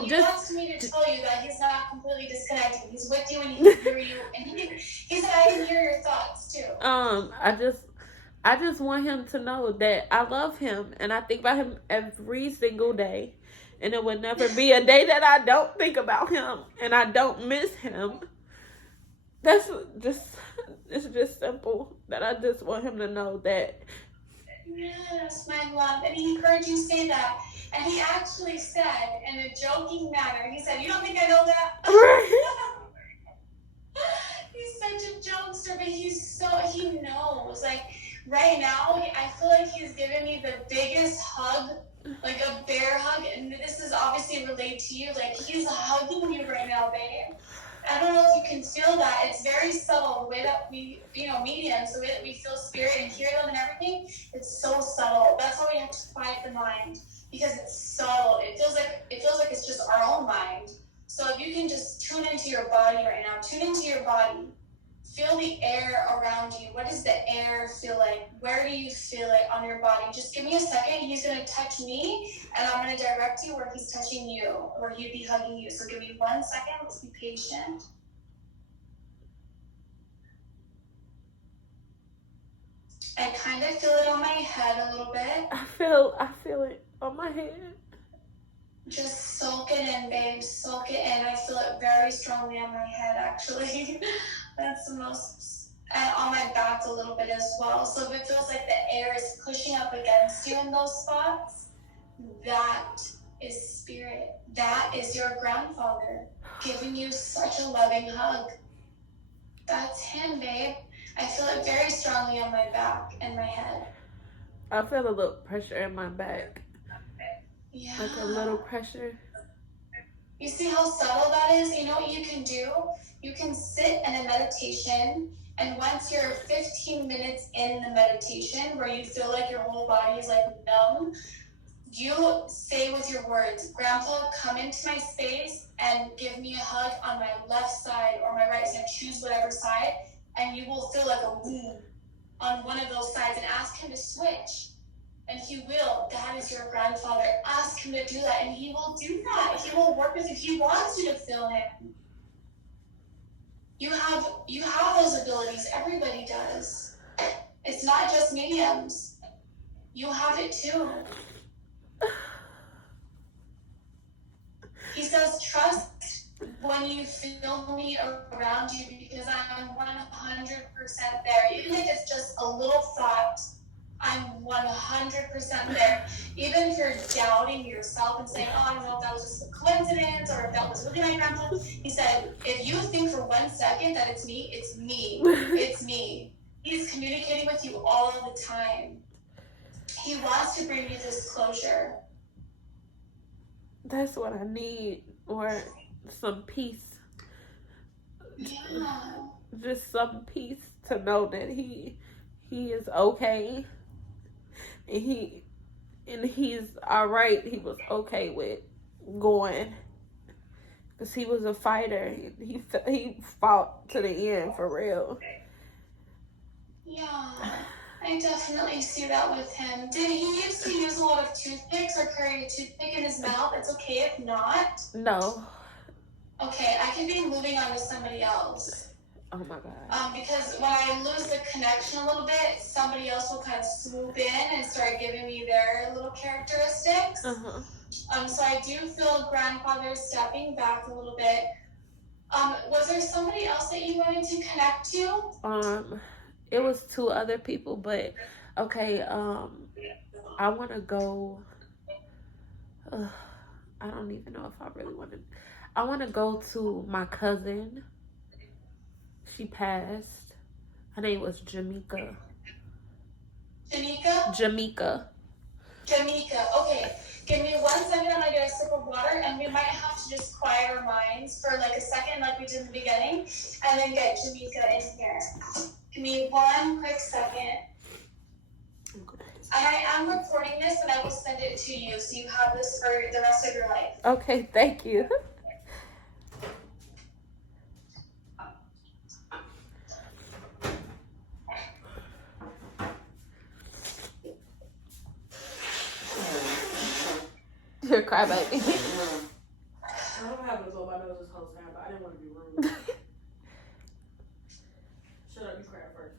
He wants me to tell you that he's not completely disconnected. He's with you and he can hear you. And he said, I I just want him to know that I love him and I think about him every single day. And it would never be a day that I don't think about him and I don't miss him. It's just simple that I just want him to know that. Yes, my love. And he heard you say that. And he actually said, in a joking manner, he said, "You don't think I know that?" He's such a jokester, but he knows. Like, right now, I feel like he's giving me the biggest hug, like a bear hug. And this is obviously relayed to you. Like, he's hugging you right now, babe. I don't know if you can feel that. It's very subtle. The way that we, mediums, the way that we feel spirit and hear them and everything, it's so subtle. That's why we have to quiet the mind, because it's subtle. It feels like it's just our own mind. So if you can just tune into your body right now, tune into your body. Feel the air around you. What does the air feel like? Where do you feel it on your body? Just give me a second. He's going to touch me, and I'm going to direct you where he's touching you, where he'd be hugging you. So give me 1 second. Let's be patient. I kind of feel it on my head a little bit. I feel it on my head. Just soak it in, babe. Soak it in. I feel it very strongly on my head, actually. That's the most, and on my back a little bit as well. So if it feels like the air is pushing up against you in those spots, that is spirit. That is your grandfather giving you such a loving hug. That's him, babe. I feel it very strongly on my back and my head. I feel a little pressure in my back. Yeah. Like a little pressure. You see how subtle that is? You know what you can do? You can sit in a meditation, and once you're 15 minutes in the meditation, where you feel like your whole body is like numb, you say with your words, "Grandpa, come into my space and give me a hug on my left side or my right side. Choose whatever side, and you will feel like a boom on one of those sides, and ask him to switch." And he will. That is your grandfather. Ask him to do that, and he will do that. He will work with you. He wants you to feel him. You have those abilities. Everybody does. It's not just mediums. You have it too. He says, "Trust when you feel me around you, because I'm 100% there." Even if it's just a little thought, I'm 100% there. Even if you're doubting yourself and saying, "Oh, I don't know if that was just a coincidence or if that was really my grandpa." He said, if you think for 1 second that it's me, it's me. It's me. He's communicating with you all the time. He wants to bring you this closure. That's what I need, or some peace. Yeah. Just some peace to know that he is okay. And he's all right. He was okay with going, because he was a fighter. He fought to the end, for real. Yeah, I definitely see that with him. Did he used to use a lot of toothpicks or carry a toothpick in his mouth? It's okay if not. No. Okay, I could be moving on to somebody else. Oh my God. Because when I lose the connection a little bit, somebody else will kind of swoop in and start giving me their little characteristics. So I do feel grandfather stepping back a little bit. Was there somebody else that you wanted to connect to? It was 2 other people, but okay. I want to go. I don't even know if I really want to. I want to go to my cousin. She passed. Her name was Jamaica. Jamaica. Okay. Give me 1 second. I'm going to get a sip of water, and we might have to just quiet our minds for like a second, like we did in the beginning, and then get Jamaica in here. Give me 1 quick second. And I am recording this, and I will send it to you, so you have this for the rest of your life. Okay, thank you. You're a crybaby. I don't have to blow my nose this whole time, but I didn't want to be rude. Shut up, you cry first.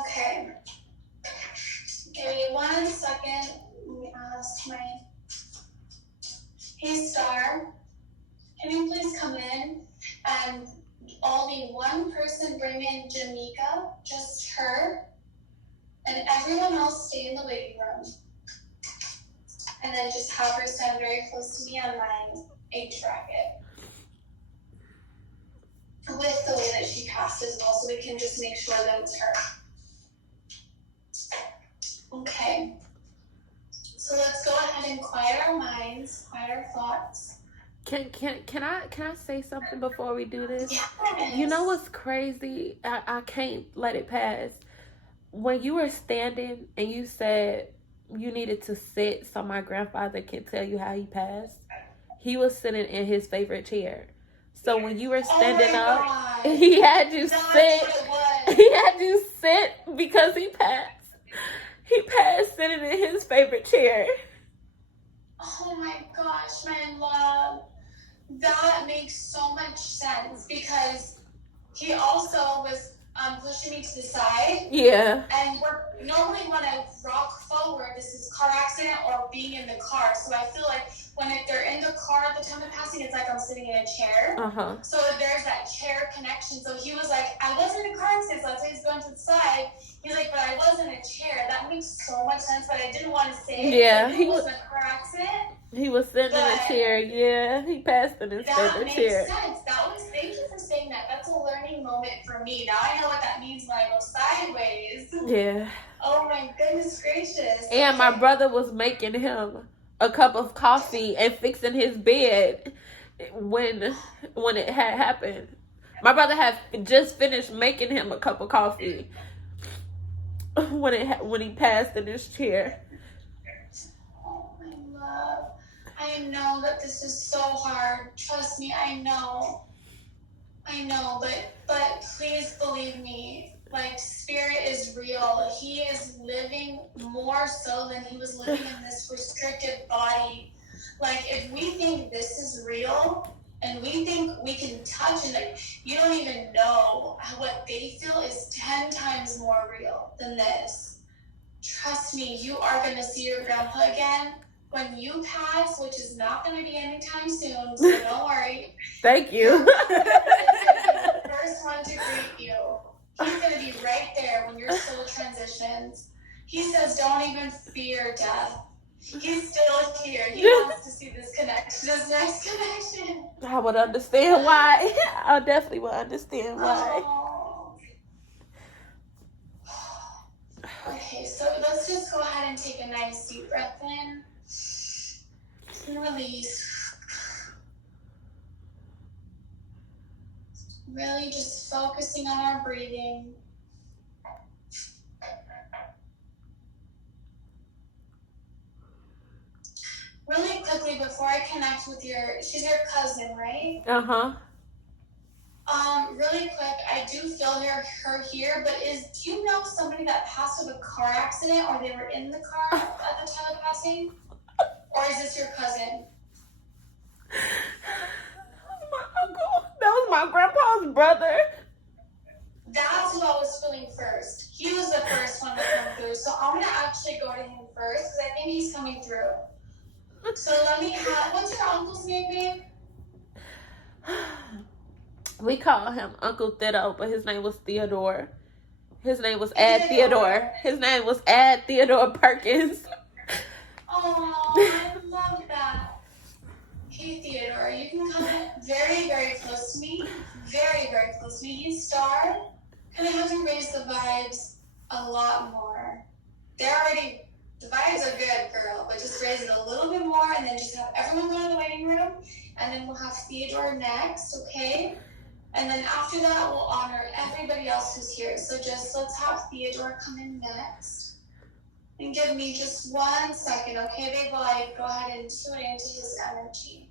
Okay. Give me 1 second. Let me ask my... Hey, Star. Can you please come in and only one person bring in Jamaica, just her, and everyone else stay in the waiting room. And then just have her stand very close to me on my H bracket. With the way that she passed as well, so we can just make sure that it's her. Okay. So let's go ahead and quiet our minds, quiet our thoughts. Can I say something before we do this? Yes. You know what's crazy? I can't let it pass. When you were standing and you said you needed to sit so my grandfather can tell you how he passed, he was sitting in his favorite chair. So when you were standing up, he had you sit. He had you sit because he passed. He passed sitting in his favorite chair. Oh my gosh, my love. That makes so much sense because he also was pushing me to the side. Yeah. And normally when I rock forward, this is car accident or being in the car. So I feel like if they're in the car at the time of passing, it's like I'm sitting in a chair. Uh-huh. So there's that chair connection. So he was like, I wasn't in a car accident, so that's why he's going to the side. He's like, but I was in a chair. That makes so much sense, but I didn't want to say it. Yeah. He was in a car accident. He was sitting in a chair. Yeah. He passed in his favorite chair. That makes sense. Thank you for saying that. That's a learning moment for me. Now I know what that means when I go sideways. Yeah. Oh my goodness gracious. And my brother was making him a cup of coffee and fixing his bed when it had happened. My brother had just finished making him a cup of coffee when he passed in his chair. Oh my love. I know that this is so hard. Trust me, I know, but please believe me. Like, spirit is real. He is living more so than he was living in this restricted body. Like, if we think this is real and we think we can touch it, you don't even know what they feel is 10 times more real than this. Trust me, you are going to see your grandpa again when you pass, which is not going to be anytime soon, so don't worry. Thank you. It's going to be the first one to greet you. He's going to be right there when your soul transitions. He says, don't even fear death. He's still here. He wants to see this connection, this next connection. I would understand why. I definitely would understand why. Oh. Okay, so let's just go ahead and take a nice deep breath in and release. Really just focusing on our breathing. Really quickly, before I connect with she's your cousin, right? Uh-huh. Really quick, I do feel her here, but do you know somebody that passed with a car accident or they were in the car at the time of passing? Or is this your cousin? My uncle. That was my grandpa's brother. That's who I was feeling first. He was the first one to come through. So I'm going to actually go to him first because I think he's coming through. So what's your uncle's name, babe? We call him Uncle Theodore, but his name was Theodore. His name was Ad Theodore. His name was Ad Theodore Perkins. Oh, I love that. Hey, Theodore, you can come very, very close to me. Very, very close to me. You Star. Can I have you raise the vibes a lot more? The vibes are good, girl, but just raise it a little bit more and then just have everyone go to the waiting room and then we'll have Theodore next, okay? And then after that, we'll honor everybody else who's here. So let's have Theodore come in next. And give me just 1 second, okay, babe, while I go ahead and tune into his energy.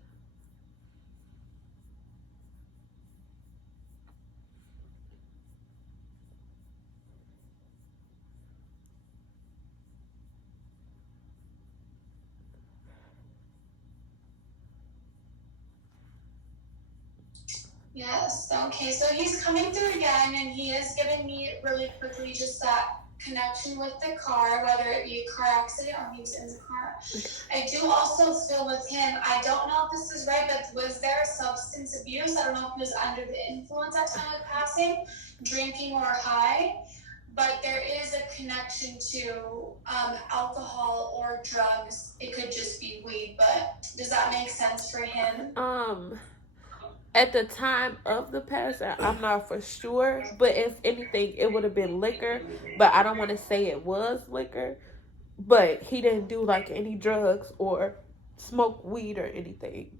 Yes, okay, so he's coming through again, and he is giving me really quickly just that connection with the car, whether it be a car accident or he's in the car. I do also feel with him, I don't know if this is right, but was there substance abuse? I don't know if he was under the influence at time of passing, drinking or high, but there is a connection to alcohol or drugs. It could just be weed, but does that make sense for him? At the time of the passing, I'm not for sure, but if anything, it would have been liquor, but I don't want to say it was liquor, but he didn't do like any drugs or smoke weed or anything.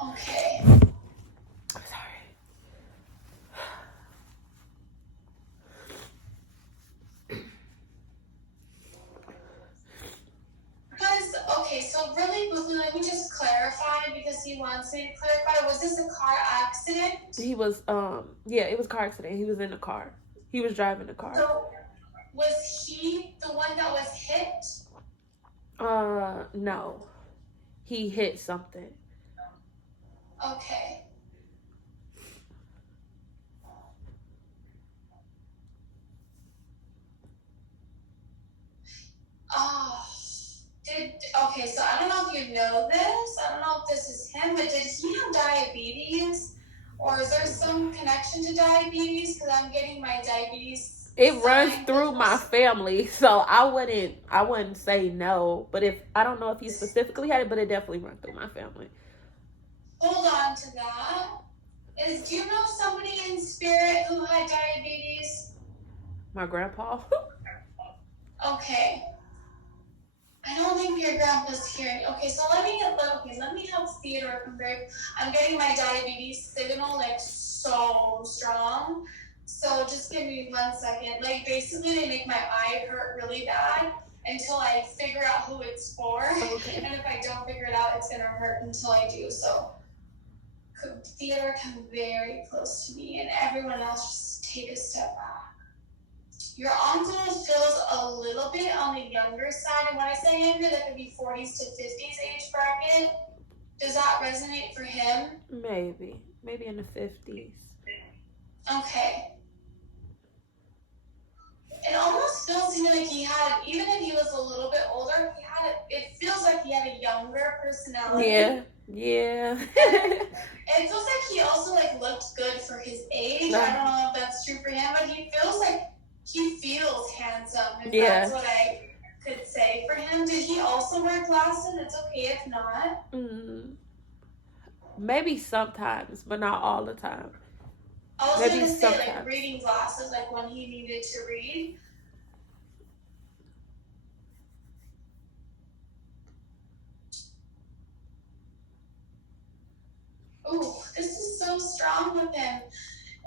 Okay. Sorry. Because, okay, so really quickly, let me just clarify, because he wants me to clarify, was this a car accident? He was, yeah, it was a car accident. He was in the car. He was driving the car. So, was he the one that was hit? No. He hit something. Okay. Okay, so I don't know if you know this. I don't know if this is him, but did he have diabetes? Or is there some connection to diabetes? Because I'm getting my diabetes. It runs through my family, so I wouldn't say no. But if I don't know if he specifically had it, but it definitely runs through my family. Hold on to that. Do you know somebody in spirit who had diabetes? My grandpa. Okay. I don't think your grandpa's hearing. Okay, so let me have Theodore compare. I'm getting my diabetes signal like so strong. So just give me 1 second. Like basically they make my eye hurt really bad until I figure out who it's for. Okay. And if I don't figure it out, it's gonna hurt until I do. So Theodore, come very close to me, and everyone else just take a step back. Your uncle feels a little bit on the younger side, and when I say younger, that could be 40s to 50s age bracket. Does that resonate for him? Maybe in the 50s. Okay. It almost feels to me like he had, even if he was a little bit older, it feels like he had a younger personality. Yeah. It feels like he also looked good for his age. I don't know if that's true for him, but he feels handsome, if that's what I could say for him. Did he also wear glasses? It's okay if not. Maybe sometimes, but not all the time. I was going to say, reading glasses, when he needed to read. Ooh, this is so strong with him.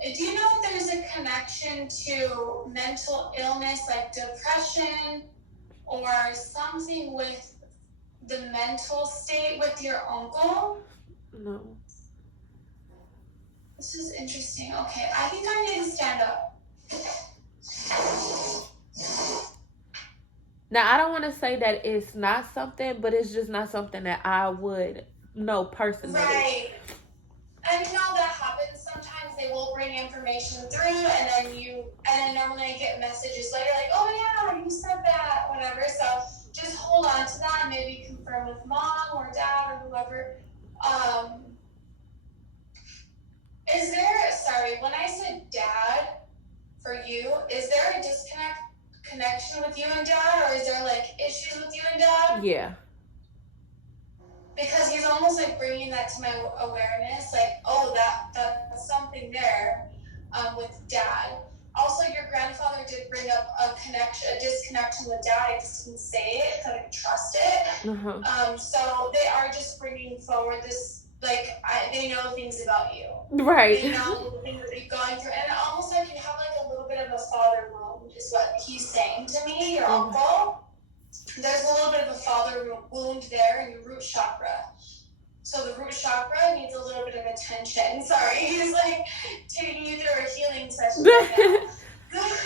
Do you know if there's a connection to mental illness, like depression, or something with the mental state with your uncle? No. This is interesting. Okay, I think I need to stand up. Now, I don't want to say that it's not something, but it's just not something that I would know personally. Right. And that happens. Sometimes they will bring information through, and then normally I get messages later like, oh yeah, you said that, whatever. So just hold on to that and maybe confirm with mom or dad or whoever. When I said dad for you, is there a connection with you and dad, or is there issues with you and dad? Yeah. Because he's almost bringing that to my awareness, that's something there with dad. Also, your grandfather did bring up a disconnection with dad. I just didn't say it because I didn't trust it. Uh-huh. So they are just bringing forward this, they know things about you. Right. They know the things that you've gone through. And almost you have a little bit of a father wound is what he's saying to me, your uncle. There's a little bit of a father wound there in your root chakra. So the root chakra needs a little bit of attention. Sorry, he's taking you through a healing session right now.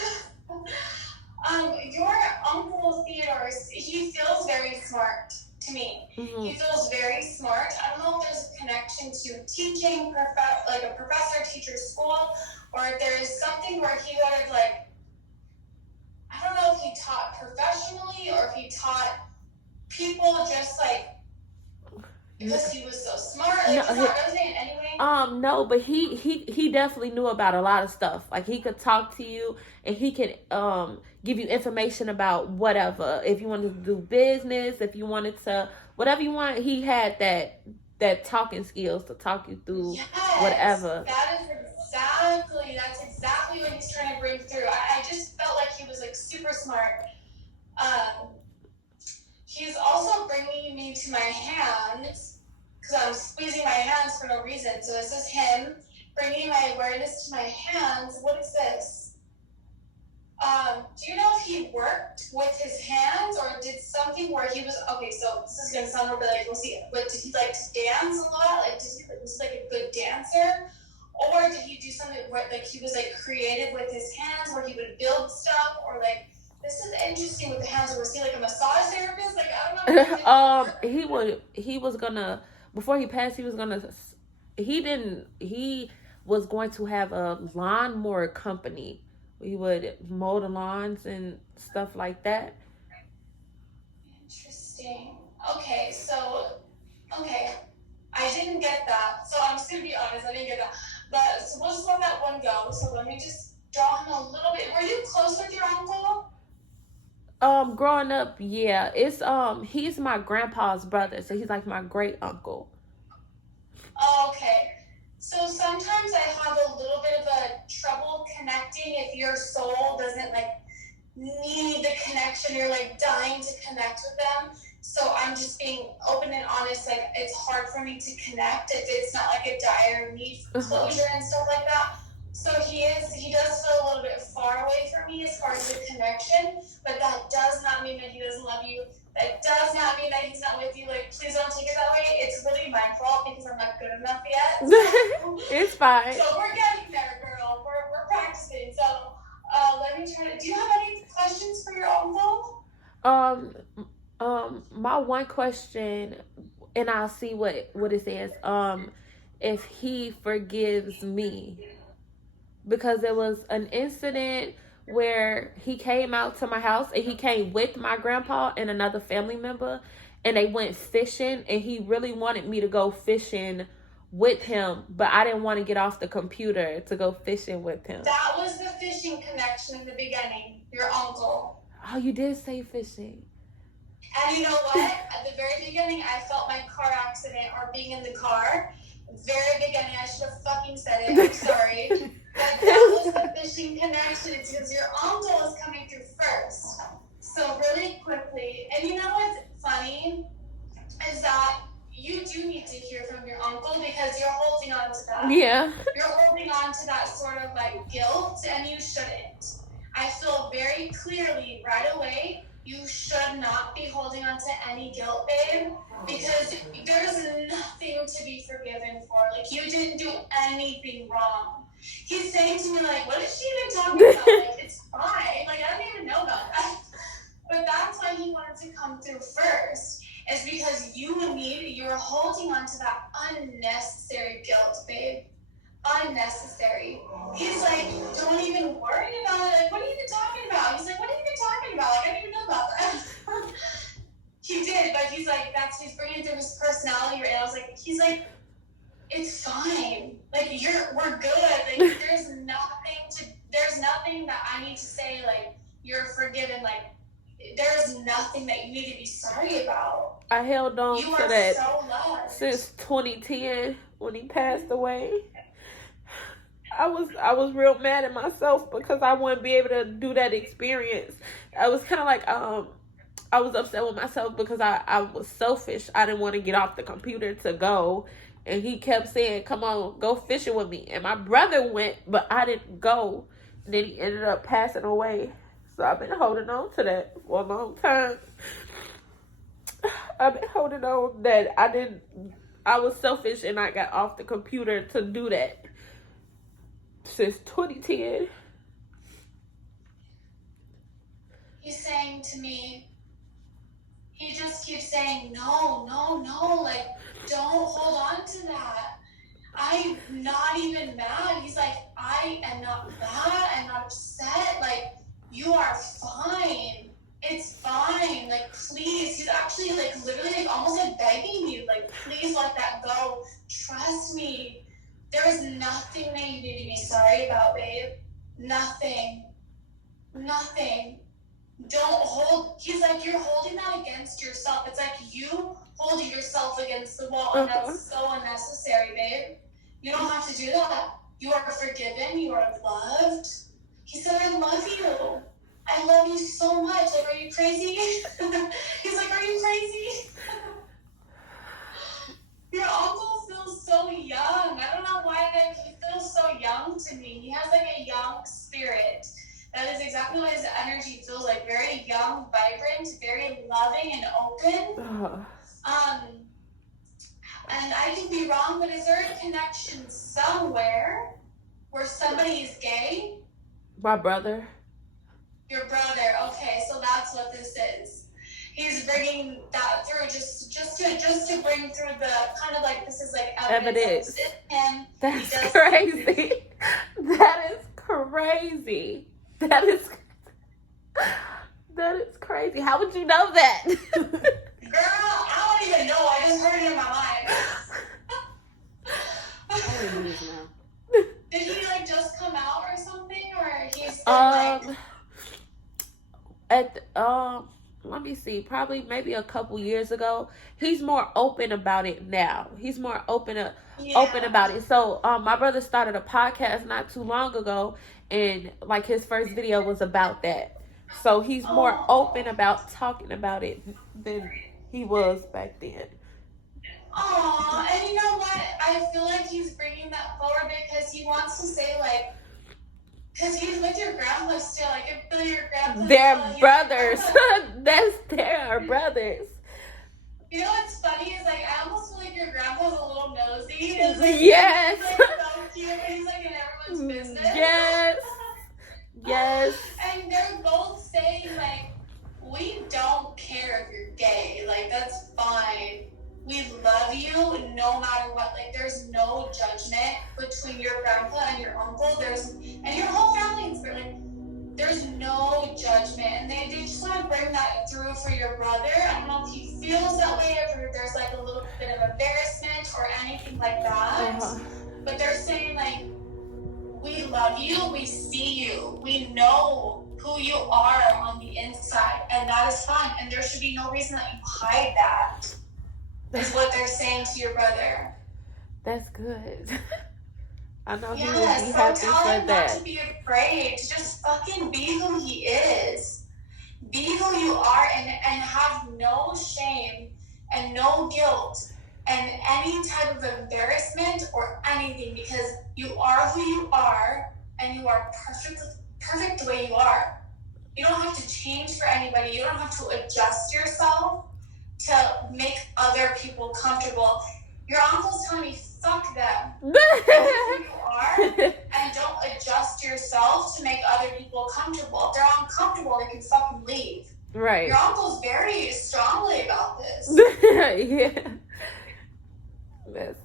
Your uncle Theodore, he feels very smart to me. Mm-hmm. He feels very smart. I don't know if there's a connection to teaching, a or if there is something where he would have, like, I don't know if he taught professionally or if he taught people just, like, because he was so smart. Like, he's not resonating anyway. No, but he definitely knew about a lot of stuff. Like, he could talk to you, and he could give you information about whatever. If you wanted to do business, if you wanted to, whatever you want, he had that talking skills to talk you through whatever. That's exactly what he's trying to bring through. I just felt like he was, like, super smart. He's also bringing me to my hands, because I'm squeezing my hands for no reason. So this is him bringing my awareness to my hands. What is this? Do you know if he worked with his hands or did something where he was, okay, so this is going to sound a little bit like, we'll see, but did he like to dance a lot? Like, was he like a good dancer? Or did he do something where, like, he was, like, creative with his hands, where he would build stuff, or, like, this is interesting with the hands, or was he, like, a massage therapist? Like, I don't know. He was gonna, before he passed, he was going to have a lawnmower company. We would mow the lawns and stuff like that. Interesting. Okay. I didn't get that. So I'm just going to be honest, I didn't get that. But so we'll just let that one go. So let me just draw him a little bit. Were you close with your uncle? Growing up, yeah. It's he's my grandpa's brother, so he's like my great uncle. Okay. So sometimes I have a little bit of a trouble connecting if your soul doesn't, like, need the connection. You're, like, dying to connect with them. So I'm just being open and honest. Like, it's hard for me to connect if it's not, like, a dire need for closure and stuff like that. So he does feel a little bit far away from me as far as the connection, but that does not mean that he doesn't love you. That does not mean that he's not with you. Like, please don't take it that way. It's really my fault because I'm not good enough yet. So, it's fine. So we're getting there, girl. We're practicing. So let me try to. Do you have any questions for your uncle? My one question, and I'll see what it says. If he forgives me, because there was an incident where he came out to my house, and he came with my grandpa and another family member, and they went fishing, and he really wanted me to go fishing with him, but I didn't want to get off the computer to go fishing with him. That was the fishing connection in the beginning, your uncle. Oh, you did say fishing. And you know what? At the very beginning, I felt my car accident or being in the car. Very beginning, I should have fucking said it. I'm sorry. But that was the fishing connection. It's because your uncle is coming through first. So really quickly, and you know what's funny is that you do need to hear from your uncle because you're holding on to that. Yeah. You're holding on to that sort of, like, guilt, and you shouldn't. I feel very clearly right away you should not be holding on to any guilt, babe, because there's nothing to be forgiven for. Like, you didn't do anything wrong. He's saying to me, like, what is she even talking about? Like, it's fine. Like, I don't even know about that. But that's why he wanted to come through first, is because you're holding on to that unnecessary guilt, babe. Unnecessary. He's like, don't even worry about it. Like, what are you even talking about? He's like, what are you even talking about? Like, I didn't even know about that. He did, but he's like, he's bringing through his personality right now. He's like, it's fine. Like, we're good. Like, there's nothing that I need to say, like, you're forgiven. Like, there's nothing that you need to be sorry about. I held on to that so loved. Since 2010 when he passed away. I was real mad at myself because I wouldn't be able to do that experience. I was kind of like, I was upset with myself because I was selfish. I didn't want to get off the computer to go. And he kept saying, come on, go fishing with me. And my brother went, but I didn't go. And then he ended up passing away. So I've been holding on to that for a long time. I've been holding on that I was selfish and I got off the computer to do that. Since 2010. He's saying to me, he just keeps saying, no, like, don't hold on to that. I'm not even mad. He's like, I am not mad, I'm not upset, like, you are fine. It's fine. Like, please. He's actually, like, literally, like, almost, like, begging you. Like, please let that go. Trust me. There is nothing that you need to be sorry about, babe. Nothing. Nothing. Don't hold. He's like, you're holding that against yourself. It's like you holding yourself against the wall, and that's so unnecessary, babe. You don't have to do that. You are forgiven. You are loved. He said, I love you. I love you so much. Like, are you crazy? He's like, are you crazy? Your uncle feels so young. I don't know why he feels so young to me. He has, like, a young spirit. That is exactly what his energy feels like. Very young, vibrant, very loving and open. And I could be wrong, but is there a connection somewhere where somebody is gay? My brother. Your brother. Okay, so that's what this is. He's bringing that through just to bring through the kind of like, this is like evidence. Him. That's crazy. That is crazy. That is crazy. How would you know that? Girl, I don't even know. I just heard it in my mind. I don't know this now. Did he like just come out or something, or he's like? Let me see. Probably maybe a couple years ago. He's more open about it now. He's more open about it. So, my brother started a podcast not too long ago, and like his first video was about that. So he's more open about talking about it than he was back then. Aw, and you know what? I feel like he's bringing that forward because he wants to say, like, because he's with your grandpa still. I can feel your grandpa. They're brothers. They are brothers. You know what's funny is, like, I almost feel like your grandpa's a little nosy. It's like, yes. He's, like, so cute, and he's, like, in everyone's business. Yes. Yes. And they're both saying, like, we don't care if you're gay. Like, that's fine. We love you no matter what. Like, there's no judgment between your grandpa and your uncle. And your whole family. Like, there's no judgment. And they just want to bring that through for your brother. I don't know if he feels that way, or if there's, like, a little bit of embarrassment or anything like that. But they're saying, like, we love you. We see you. We know who you are on the inside. And that is fine. And there should be no reason that you hide that. Is what they're saying to your brother. That's good. I know he would Yes, be so happy tell for him that. not to be afraid. To just fucking be who he is. Be who you are and have no shame and no guilt and any type of embarrassment or anything, because you are who you are and you are perfect the way you are. You don't have to change for anybody. You don't have to adjust yourself to make other people comfortable. Your uncle's telling me, fuck them. Know who you are and don't adjust yourself to make other people comfortable. If they're uncomfortable, they can fucking leave. Right. Your uncle's very strongly about this. Yeah. That's...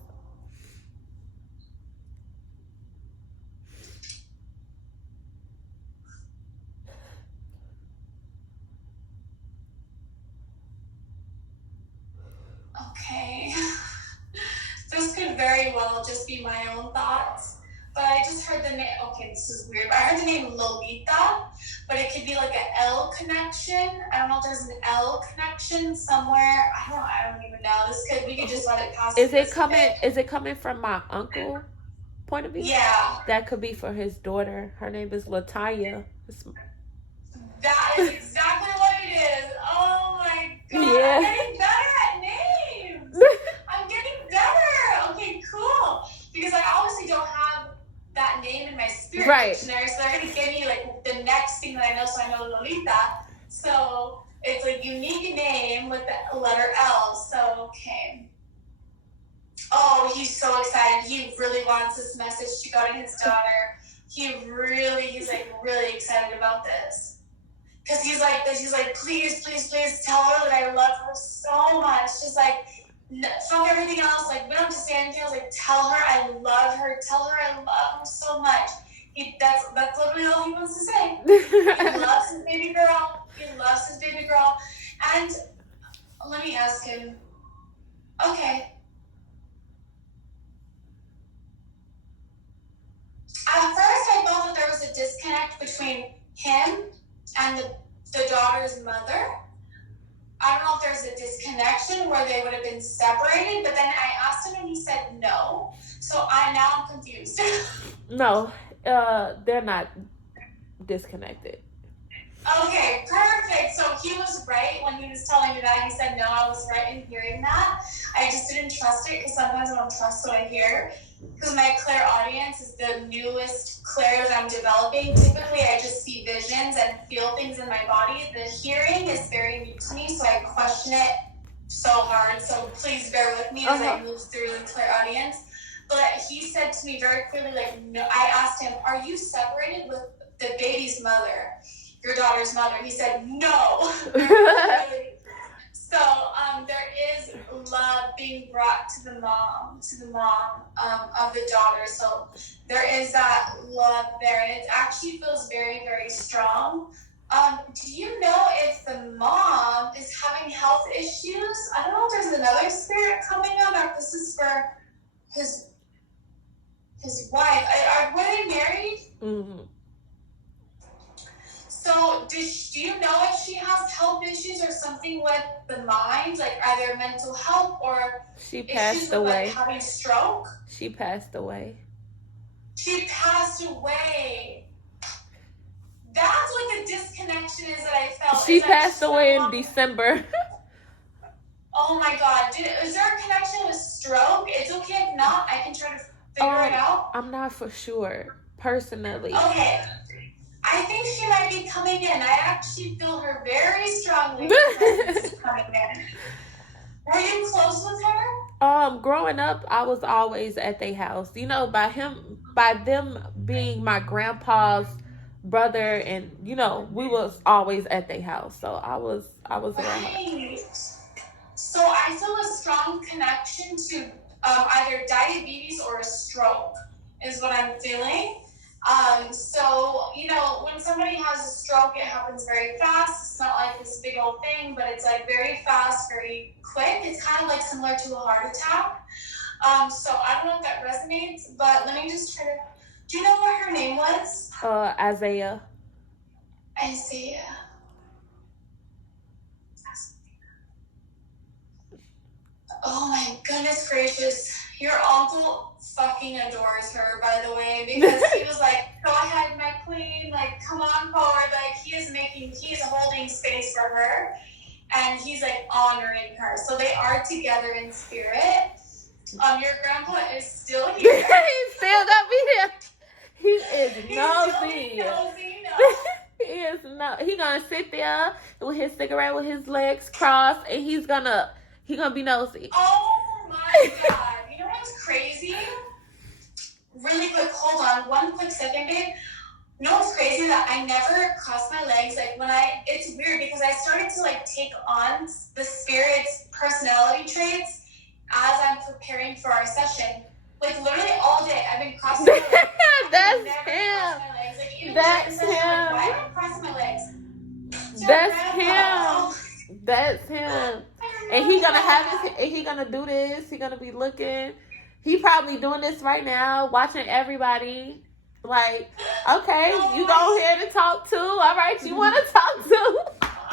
Okay. This could very well just be my own thoughts, but I just heard the name. Okay, this is weird. I heard the name Lolita, but it could be like an L connection. I don't know if there's an L connection somewhere. I don't even know. We could just let it pass. Is it coming from my uncle point of view? Yeah. That could be for his daughter. Her name is Latanya. That is exactly what it is. Oh my god. Yeah. I'm getting better at names. I'm getting better. Okay, cool. Because I obviously don't have that name in my spirit dictionary, so they're gonna give me like the next thing that I know, so I know Lolita. So it's a unique name with the letter L. So okay. Oh, he's so excited. He really wants this message to go to his daughter. He's like really excited about this. Because he's like, please tell her that I love her so much. Just like, fuck everything else. Like, we don't have to say anything else. Like, tell her I love her. Tell her I love her so much. That's literally all he wants to say. He loves his baby girl. He loves his baby girl. And let me ask him, okay. At first, I thought that there was a disconnect between him and the daughter's mother. I don't know if there's a disconnection where they would have been separated, but then I asked him and he said no. So I'm confused. No, they're not disconnected. Okay, perfect. So he was right when he was telling me that. He said no, I was right in hearing that. I just didn't trust it because sometimes I don't trust what I hear. Because my clairaudience is the newest clair that I'm developing. Typically, I just see visions and feel things in my body. The hearing is very new to me, so I question it so hard. So please bear with me as I move through the clairaudience. But he said to me very clearly, like, no. I asked him, "Are you separated with the baby's mother, your daughter's mother?" He said, "No." So there is love being brought to the mom of the daughter. So there is that love there, and it actually feels very, very strong. Do you know if the mom is having health issues? I don't know if there's another spirit coming up, or if this is for his wife. Were they married? Mm-hmm. So, do you know if she has health issues or something with the mind, like either mental health or she passed away? Like having stroke? She passed away. She passed away. That's what the disconnection is that I felt. She passed away in December. Oh my God! Is there a connection with stroke? It's okay if not. I can try to figure it out. I'm not for sure, personally. Okay. I think she might be coming in. I actually feel her very strongly. Coming in. Were you close with her? Growing up, I was always at their house. You know, by them being my grandpa's brother, and we was always at their house. So I was around her. So I feel a strong connection to either diabetes or a stroke is what I'm feeling. So, when somebody has a stroke, it happens very fast. It's not like this big old thing, but it's like very fast, very quick. It's kind of like similar to a heart attack. So I don't know if that resonates, but let me just try to, do you know what her name was? Isaiah. Oh my goodness gracious. Your uncle fucking adores her, by the way, because he was like, "Go ahead, my queen, like, come on forward." Like, he's holding space for her, and he's like honoring her. So they are together in spirit. Your grandpa is still here. He's still gonna be there. He is nosy. He is no. He gonna sit there with his cigarette with his legs crossed, and he's gonna be nosy. Oh my God. You know what's crazy? Really quick, hold on. One quick second, babe. You know what's crazy? That I never cross my legs. Like, it's weird because I started to, like, take on the spirit's personality traits as I'm preparing for our session. Like, literally all day, I've been crossing my legs. That's him. Like, That's him. Like, why am I crossing my legs? That's him. That's him. And he gonna do this. He gonna be looking. He probably doing this right now, watching everybody. Like, okay, you go here to talk to. All right, you want to talk to?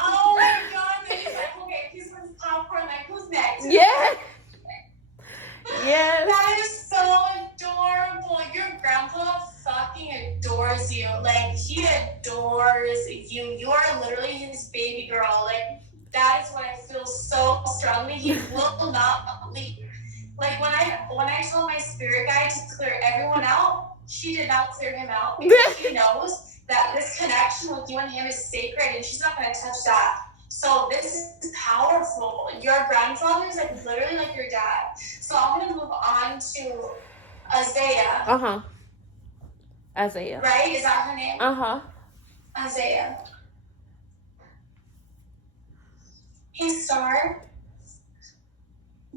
Oh my God! He's like, okay, he's with popcorn. Like, who's next? Yeah. Yes. That is so adorable. Your grandpa fucking adores you. Like, he adores you. You are literally his baby girl. Like, that is what I feel so strongly. He will not leave. Like, when I told my spirit guide to clear everyone out, she did not clear him out because she knows that this connection with you and him is sacred, and she's not going to touch that. So this is powerful. Your grandfather is like literally like your dad. So I'm going to move on to Isaiah. Isaiah. Right? Is that her name? Isaiah. Hey, Star.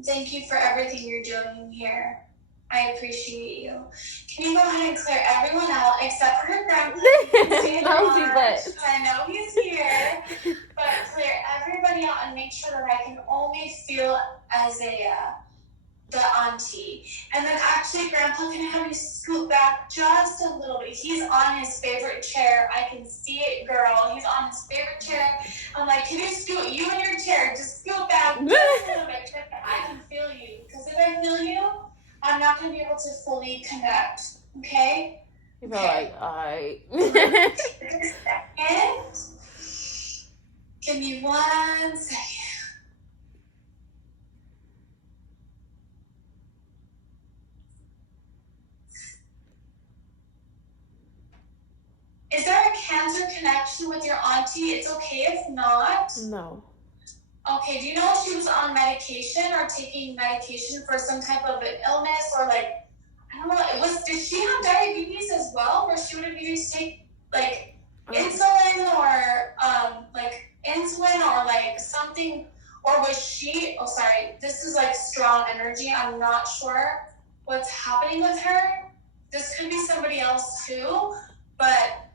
Thank you for everything you're doing here. I appreciate you. Can you go ahead and clear everyone out except for her grandpa? I know he's here. But clear everybody out and make sure that I can only feel Isaiah, the auntie. And then actually, Grandpa, can I have you scoot back just a little bit? He's on his favorite chair. I can see it, girl. He's on his favorite chair. I'm like, can you scoot? You in your chair. Just scoot back just a little bit. I can feel you. Because if I feel you, I'm not going to be able to fully connect. Okay? You're like, all right. And give me 1 second. Is there a cancer connection with your auntie? It's okay if not. No. Okay, do you know if she was on medication or taking medication for some type of an illness or like, I don't know, did she have diabetes as well where she would have needed to take like insulin or like something, or was she, oh sorry, this is like strong energy. I'm not sure what's happening with her. This could be somebody else too, but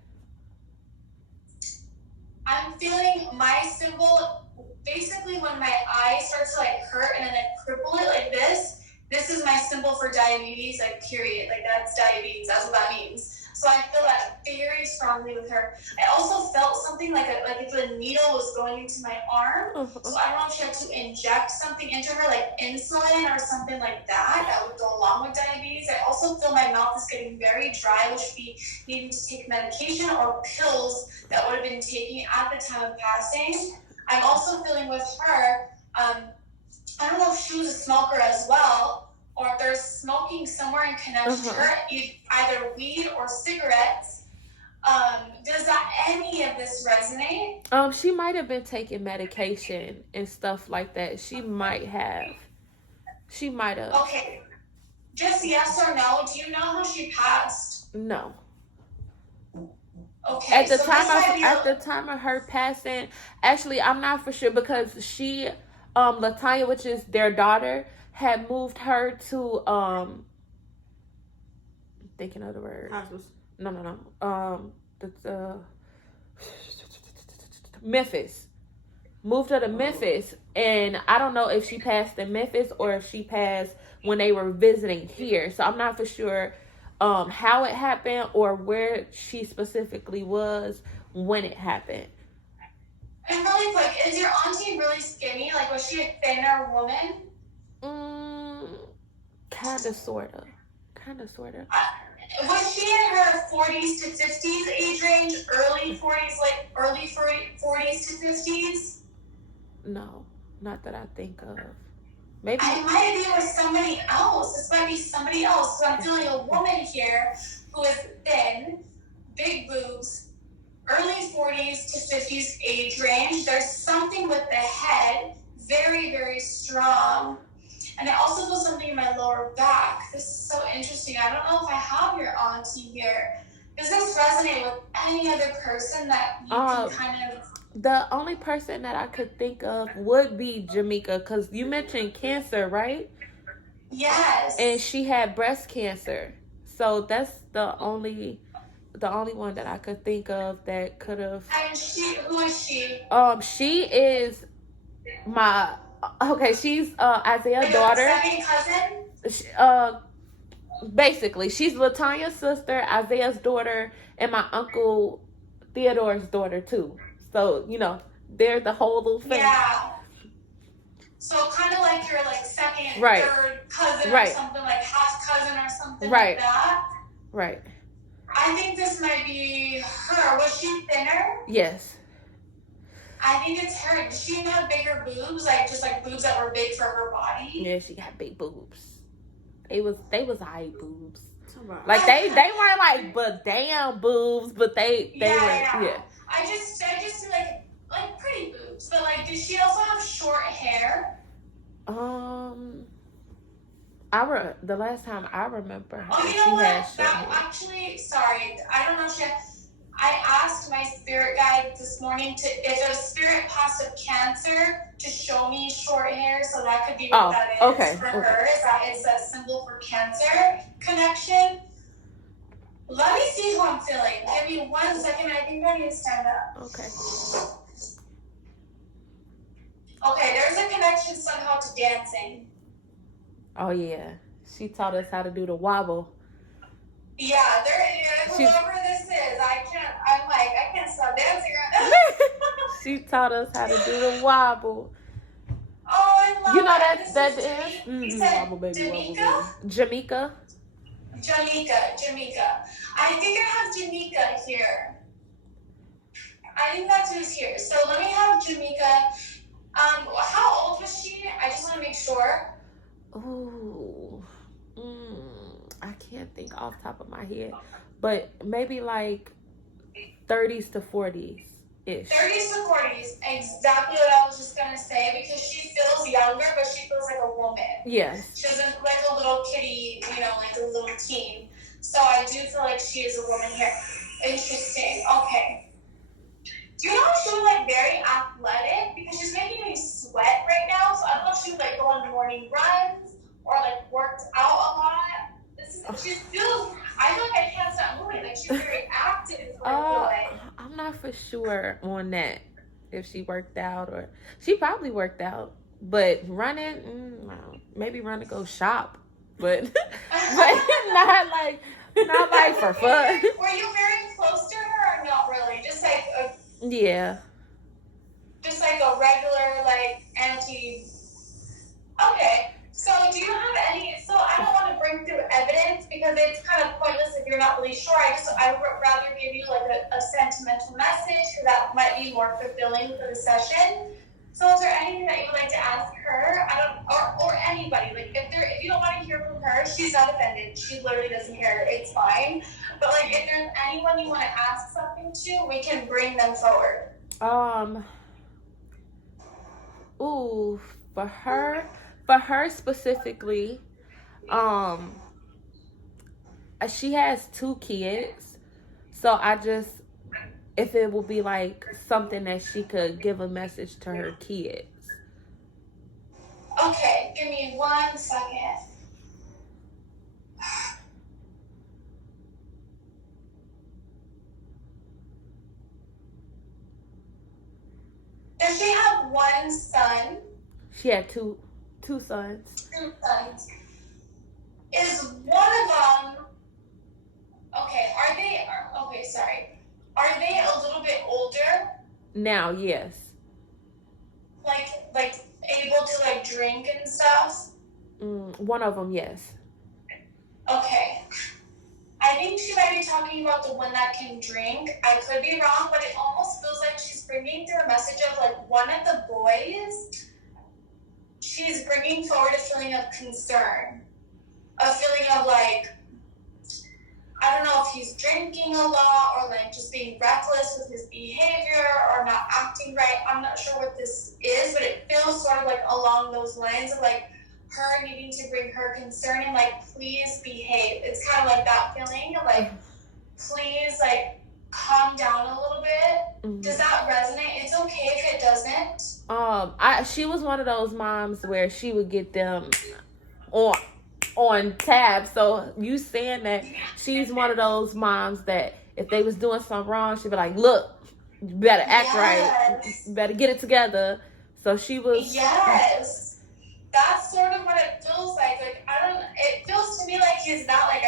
I'm feeling my symbol, basically when my eye starts to like hurt and then I cripple it like this is my symbol for diabetes, like period. Like that's diabetes, that's what that means. So I feel that very strongly with her. I also felt something like if a needle was going into my arm. So I don't know if she had to inject something into her, like insulin or something like that would go along with diabetes. I also feel my mouth is getting very dry, which would be needing to take medication or pills that would have been taken at the time of passing. I'm also feeling with her, I don't know if she was a smoker as well, or if there's smoking somewhere in connection to her, either weed or cigarettes. Does that any of this resonate? She might have been taking medication and stuff like that. She might have. Okay. Just yes or no. Do you know how she passed? No. Okay. At the time of her passing, actually, I'm not for sure because she, Latanya, which is their daughter, had moved her to I'm thinking of the word. No. Memphis. Moved her to Memphis, and I don't know if she passed in Memphis or if she passed when they were visiting here. So I'm not for sure how it happened or where she specifically was when it happened. And really quick, is your auntie really skinny? Like, was she a thinner woman? Kinda, sorta. Was she in her 40s to 50s age range? Early 40s, like early 40s to 50s? No, not that I think of. Maybe I might be with somebody else. This might be somebody else. So I'm feeling a woman here who is thin, big boobs, early 40s to 50s age range. There's something with the head, very, very strong. And I also feel something in my lower back. This is so interesting. I don't know if I have your auntie here. Does this resonate with any other person that you can kind of... The only person that I could think of would be Jamaica, because you mentioned cancer, right? Yes. And she had breast cancer. So that's the only one that I could think of that could have... And who is she? She is my... Okay, she's Isaiah's daughter. Second cousin? Basically, she's Latanya's sister, Isaiah's daughter, and my uncle Theodore's daughter too. So, they're the whole little family. Yeah. So kind of like your second, third cousin or something, like half cousin or something like that. Right. I think this might be her. Was she thinner? Yes. I think it's her. Did she have bigger boobs? Just boobs that were big for her body? Yeah, she got big boobs. They was high boobs. Like they weren't like but damn boobs, but they were yeah. I just see like pretty boobs, but did she also have short hair? The last time I remember her, Actually, sorry, I don't know if I asked my spirit guide like this morning if a spirit passed of Cancer to show me short hair, so that could be what that is for her. Is that it's a symbol for Cancer connection. Let me see who I'm feeling. Give me 1 second. I think I need to stand up. Okay. Okay, there's a connection somehow to dancing. Oh yeah, she taught us how to do the wobble. Yeah, whoever this is, I can't stop dancing right now. She taught us how to do the wobble. Oh, I love you know it. that is You said wobble baby, Jamaica? wobble baby. Jamaica. I think I have Jamaica here. I think that's who's here. So let me have Jamaica. How old was she? I just want to make sure. Ooh. I can't think off the top of my head. But maybe like 30s to 40s ish. 30s to 40s. Exactly what I was just going to say, because she feels younger, but she feels like a woman. Yes. She doesn't like a little kitty, like a little teen. So I do feel like she is a woman here. Interesting. Okay. Do you know if she was like very athletic? Because she's making me sweat right now, so I don't know if she would like go on morning runs or like worked out a lot. She feels, I feel like I can't stop moving. Like she's very active. I'm not for sure on that. If she worked out, or she probably worked out, but running, no. Maybe run to go shop, but not like for fun. Were you very close to her or not really? Just like yeah. Just like a regular like auntie. Okay. So do you have any? So I don't want to bring through evidence because it's kind of pointless if you're not really sure. I would rather give you like a sentimental message because that might be more fulfilling for the session. So is there anything that you would like to ask her? Or anybody. Like if you don't want to hear from her, she's not offended. She literally doesn't care. It's fine. But like if there's anyone you want to ask something to, we can bring them forward. For her specifically, she has 2 kids, so if it would be like something that she could give a message to her kids. Okay, give me 1 second. Does she have 1 son? She had two sons. 2 sons. Is one of them okay? Are they a little bit older? Now, yes. Like able to like drink and stuff? One of them, yes. Okay. I think she might be talking about the one that can drink. I could be wrong, but it almost feels like she's bringing through a message of like one of the boys. She's bringing forward a feeling of concern. A feeling of like, I don't know if he's drinking a lot or like just being reckless with his behavior or not acting right. I'm not sure what this is, but it feels sort of like along those lines of like her needing to bring her concern and like, please behave. It's kind of like that feeling of like, please like calm down a little bit. Mm-hmm. Does that resonate? It's okay if it doesn't. She was one of those moms where she would get them on tab. So you saying that she's one of those moms that if they was doing something wrong, she'd be like, look, you better act right. You better get it together. So she was. Yes. That's sort of what it feels like. It feels to me like he's not like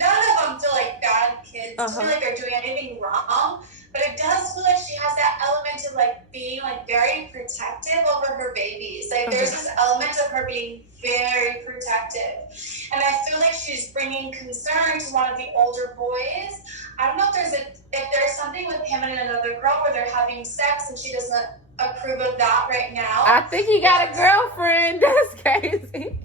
none of them feel like bad kids. To feel like they're doing anything wrong. But it does feel like she has that element of like being like very protective over her babies. Like there's this element of her being very protective. And I feel like she's bringing concern to one of the older boys. I don't know if there's something with him and another girl where they're having sex and she doesn't approve of that right now. I think he got a girlfriend. That's crazy.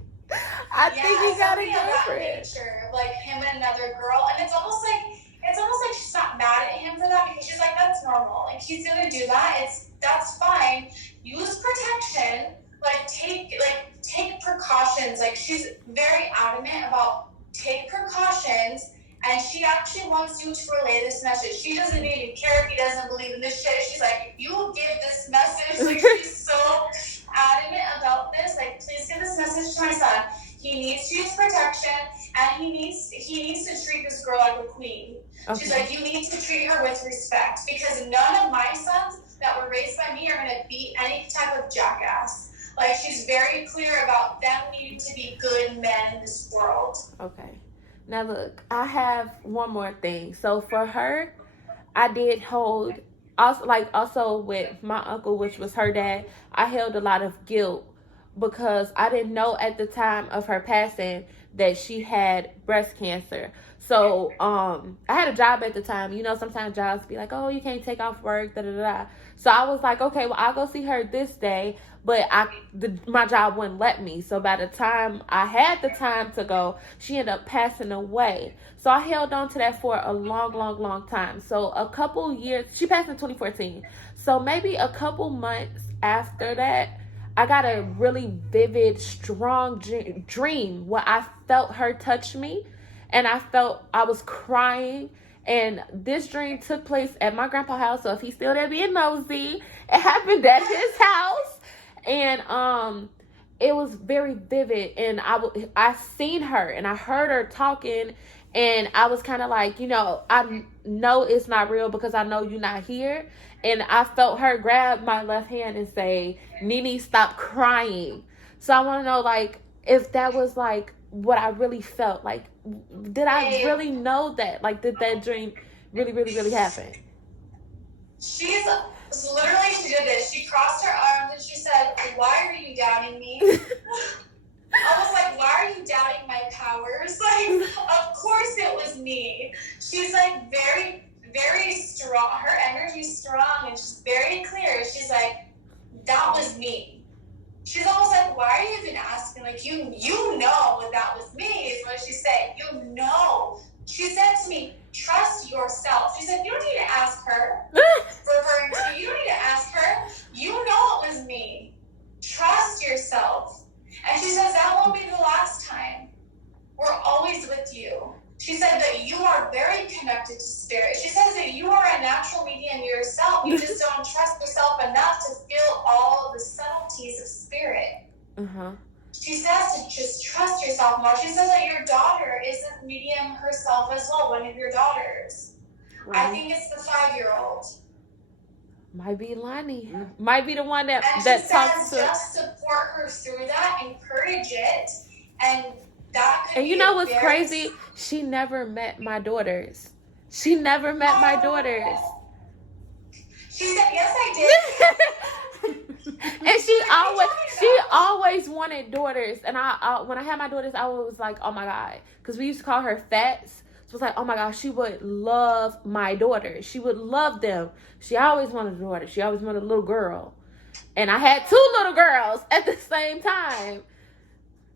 I think he got a girlfriend. Nature, like him and another girl, and it's almost like she's not mad at him for that because she's like, that's normal. Like he's gonna do that. That's fine. Use protection. Take precautions. Like she's very adamant about take precautions And she actually wants you to relay this message. She doesn't even care if he doesn't believe in this shit. She's like, you give this message. Like, she's so adamant about this. Like, please give this message to my son. He needs to use protection, and he needs to treat this girl like a queen. Okay. She's like, you need to treat her with respect, because none of my sons that were raised by me are going to be any type of jackass. Like, she's very clear about them needing to be good men in this world. Okay. Now look, I have one more thing. So for her, I did hold, also with my uncle, which was her dad, I held a lot of guilt because I didn't know at the time of her passing that she had breast cancer. So I had a job at the time. You know, sometimes jobs be like, oh, you can't take off work, da da da. So I was like, okay, well, I'll go see her this day, but my job wouldn't let me. So by the time I had the time to go, she ended up passing away. So I held on to that for a long, long, long time. So a couple years, she passed in 2014. So maybe a couple months after that, I got a really vivid, strong dream where I felt her touch me, and I felt I was crying. And this dream took place at my grandpa's house. So if he's still there being nosy, it happened at his house. And it was very vivid. And I seen her and I heard her talking. And I was kind of like, you know, I know it's not real because I know you're not here. And I felt her grab my left hand and say, Nene, stop crying. So I want to know, like, if that was, like, what I really felt. Like, did I really know that? Like, did that dream really, really, really happen? She did this. She crossed her arms and she said, why are you doubting me? I was like, why are you doubting my powers? Like, of course it was me. She's, like, very, very strong. Her energy's strong and she's very clear. She's like, that was me. She's almost like, why are you even asking? Like, you know that was me, is what she said. You know. She said to me, trust yourself. She said, you don't need to ask her. Referring to you don't need to ask her. You know it was me. Trust yourself. And she says, that won't be the last time. We're always with you. She said that you are very connected to spirit. She says that you are a natural medium yourself. You just don't trust yourself enough to feel all of the subtleties of spirit. Uh-huh. She says to just trust yourself more. She says that your daughter is a medium herself as well, one of your daughters. Right. I think it's the 5-year-old. Might be Lonnie. Might be the one that talks to. Just support her through that, encourage it, and that could. And you know what's crazy? She never met my daughters. She never met my daughters. She said, "Yes, I did." And she always wanted daughters. And I when I had my daughters, I was like, oh my God, because we used to call her Fats. So it's like, oh my gosh, she would love my daughters. She would love them. She always wanted a daughter. She always wanted a little girl. And I had 2 little girls at the same time.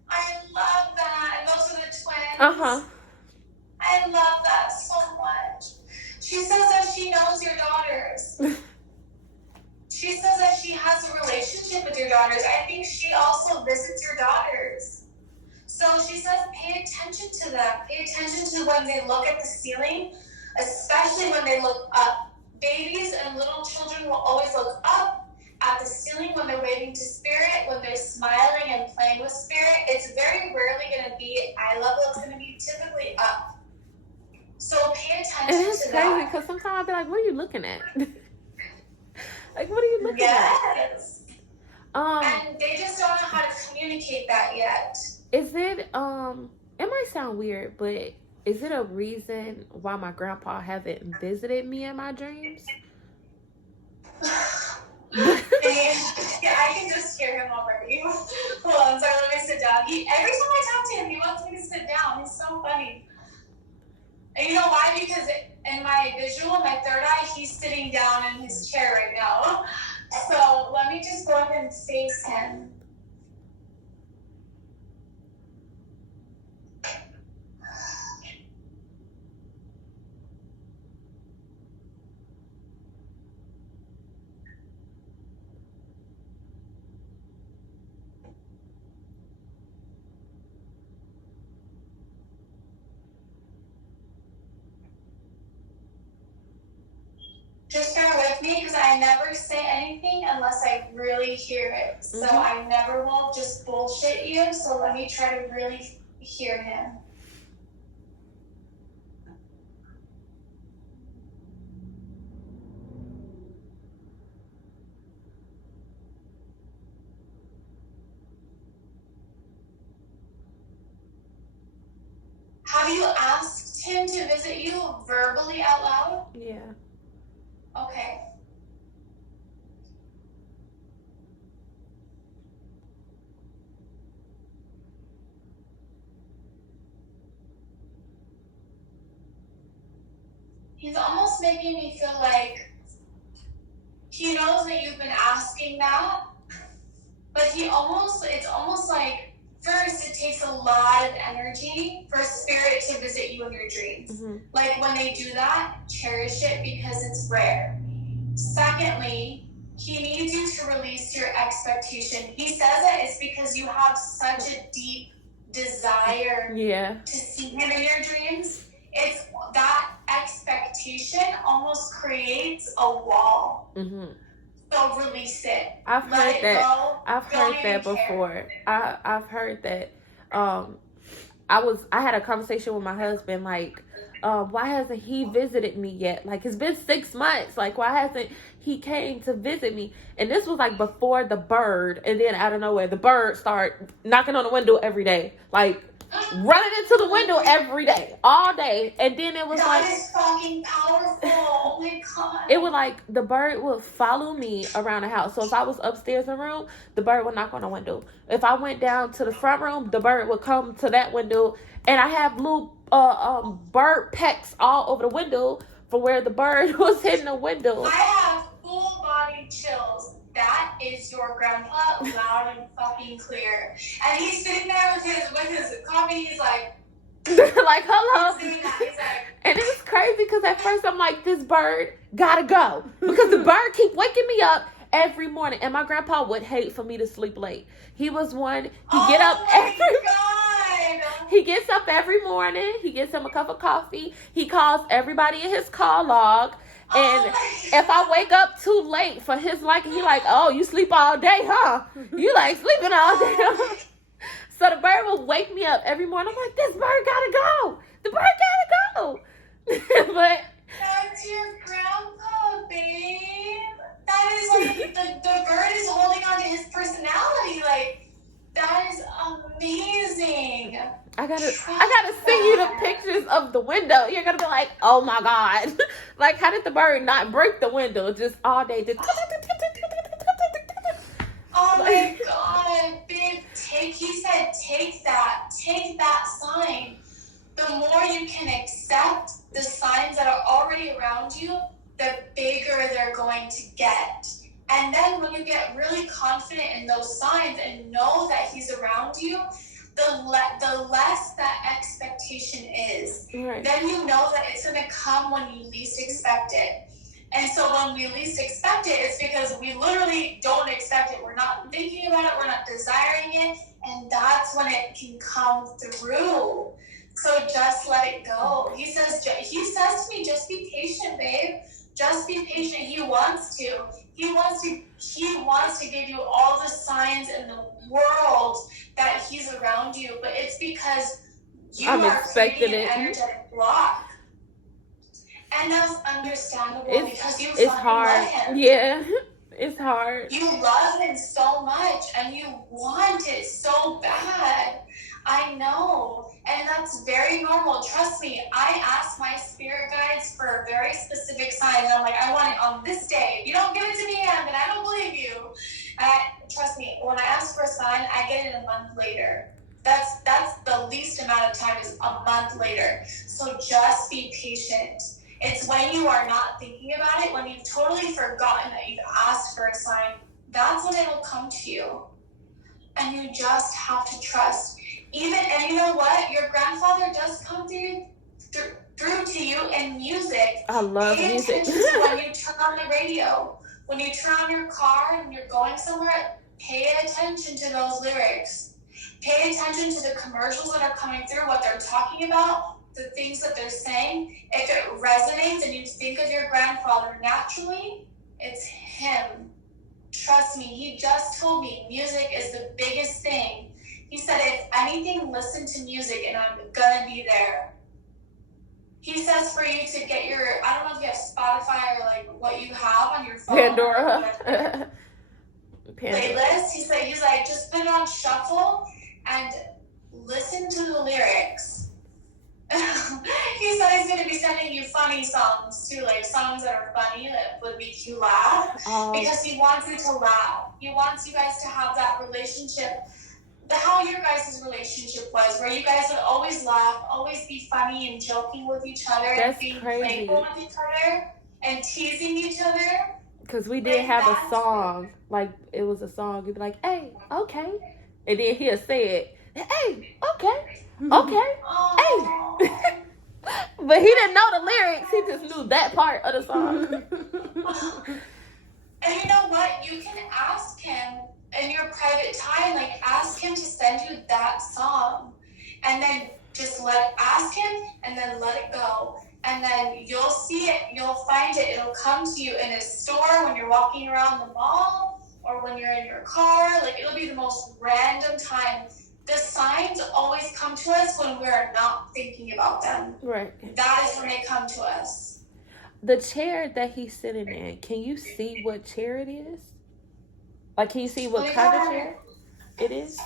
I love that. And those are the twins. Uh-huh. I love that so much. She says that she knows your daughters. She says that she has a relationship with your daughters. I think she also visits your daughters. So she says, pay attention to them. Pay attention to when they look at the ceiling, especially when they look up. Babies and little children will always look up at the ceiling when they're waving to spirit, when they're smiling and playing with spirit. It's very rarely going to be at eye level. It's going to be typically up. So pay attention to that. It is crazy because sometimes I'll be like, what are you looking at? Like, what are you looking at? Yes. And they just don't know how to communicate that yet. Is it, it might sound weird, but is it a reason why my grandpa haven't visited me in my dreams? Yeah, I can just hear him already. Hold on, sorry, let me sit down. Every time I talk to him, he wants me to sit down. He's so funny. And you know why? Because in my visual, my third eye, he's sitting down in his chair right now. So let me just go ahead and face him. just bear with me because I never say anything unless I really hear it. So I never will just bullshit you. So let me try to really hear him. Have you asked him to visit you verbally out loud? Yeah. Okay. He's almost making me feel like he knows that you've been asking that, but it's almost like first it takes a lot of energy for spirit to visit you in your dreams. Like when they do that, cherish it because it's rare. Secondly, he needs you to release your expectation. He says that it's because you have such a deep desire to see him in your dreams. It's that expectation almost creates a wall. So release it. I've heard that. I've heard that before. I've heard that. I had a conversation with my husband, like, why hasn't he visited me yet? Like, it's been 6 months. Like, why hasn't he came to visit me? And this was like before the bird, and then out of nowhere, the bird started knocking on the window every day, like running into the window every day, all day. And then it was that is fucking powerful. Oh my God. It was like the bird would follow me around the house. So if I was upstairs in the room, the bird would knock on the window. If I went down to the front room, the bird would come to that window. And I have little bird pecks all over the window for where the bird was hitting the window. I have full body chills. That is your grandpa, loud and fucking clear. And he's sitting there with his coffee. He's like, like, hello. He's doing that. He's like, and it was crazy because at first I'm like, this bird gotta go, because the bird keep waking me up every morning. And my grandpa would hate for me to sleep late. He was one. He gets up every morning. He gets him a cup of coffee. He calls everybody in his call log. And if I wake up too late for his liking, he like, oh, you sleep all day, huh? You like sleeping all day. So the bird will wake me up every morning. I'm like, this bird gotta go. The bird gotta go. But that's your grandpa, babe. That is like the bird is holding on to his personality. Like, that is amazing. I gotta send you the pictures of the window. You're gonna be like, oh my God. Like, how did the bird not break the window just all day? Just oh my God, babe, he said take that sign. The more you can accept the signs that are already around you, the bigger they're going to get. And then when you get really confident in those signs and know that he's around you, the less that expectation is. Right. Then you know that it's going to come when you least expect it. And so when we least expect it, it's because we literally don't expect it. We're not thinking about it. We're not desiring it. And that's when it can come through. So just let it go. He says to me, just be patient, babe. Just be patient. He wants to. He wants to give you all the signs in the world that he's around you, but it's because you are creating an energetic block. And that's understandable because you fucking love him. Yeah, it's hard. You love him so much and you want it so bad. I know. And that's very normal. Trust me, I ask my spirit guides for a very specific sign. And I'm like, I want it on this day. If you don't give it to me, then I don't believe you. Trust me, when I ask for a sign, I get it a month later. That's the least amount of time is a month later. So just be patient. It's when you are not thinking about it, when you've totally forgotten that you've asked for a sign, that's when it'll come to you. And you just have to trust. And you know what? Your grandfather does come through to you in music. I love music. When you turn on the radio, when you turn on your car and you're going somewhere, pay attention to those lyrics. Pay attention to the commercials that are coming through, what they're talking about. the things that they're saying, if it resonates and you think of your grandfather naturally, it's him. Trust me, he just told me music is the biggest thing. He said, if anything, listen to music and I'm gonna be there. He says for you to get your, I don't know if you have Spotify or like what you have on your phone. Pandora. Playlist. He's like, just put it on shuffle and listen to the lyrics. He said he's going to be sending you funny songs too, like songs that are funny that would make you laugh, because he wants you to laugh. He wants you guys to have that relationship, how your guys' relationship was, where you guys would always laugh, always be funny and joking with each other. That's and being crazy. playful with each other and teasing each other. Because we did have a song, like, it was a song, you'd be like, hey, okay. And then he'll say it, hey, okay, hey. But he didn't know the lyrics, he just knew that part of the song. And you know what? You can ask him in your private time, like, ask him to send you that song. And then just ask him, and then let it go. And then you'll see it, you'll find it, it'll come to you in a store when you're walking around the mall or when you're in your car. Like, it'll be the most random time. The signs always come to us when we're not thinking about them. Right. That is when they come to us. The chair that he's sitting in, can you see what chair it is? Like, can you see what kind of chair it is?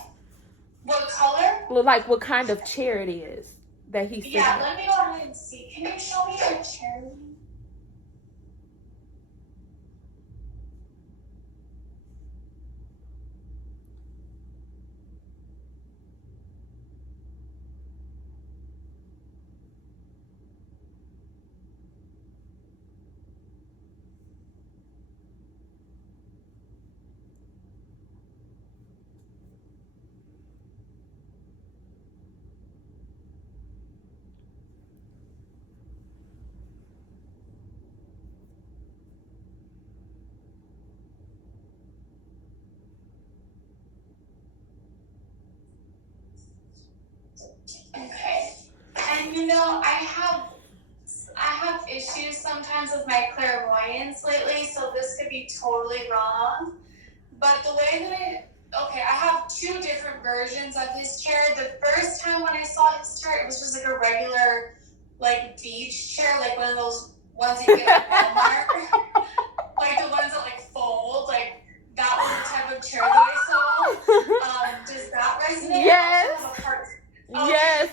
What color? Like, what kind of chair it is that he's sitting in? Yeah, let me go ahead and see. Can you show me your chair? Okay. And you know, I have issues sometimes with my clairvoyance lately, so this could be totally wrong. But the way that I have two different versions of his chair. The first time when I saw his chair, it was just like a regular, like, beach chair, like one of those ones that you get at Walmart. Like the ones that like fold, like that was the type of chair that I saw. Does that resonate? Yes. Okay. Yes.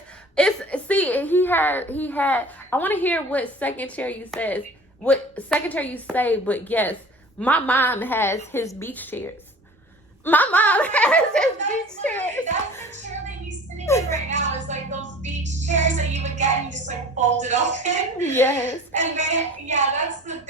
He had I want to hear what second chair you say, but yes, my mom has his beach chairs. My mom has his beach chairs. That's the chair that he's sitting in right now, is like those beach chairs that you would get and you just like fold it open. Yes. And then, yeah, that's the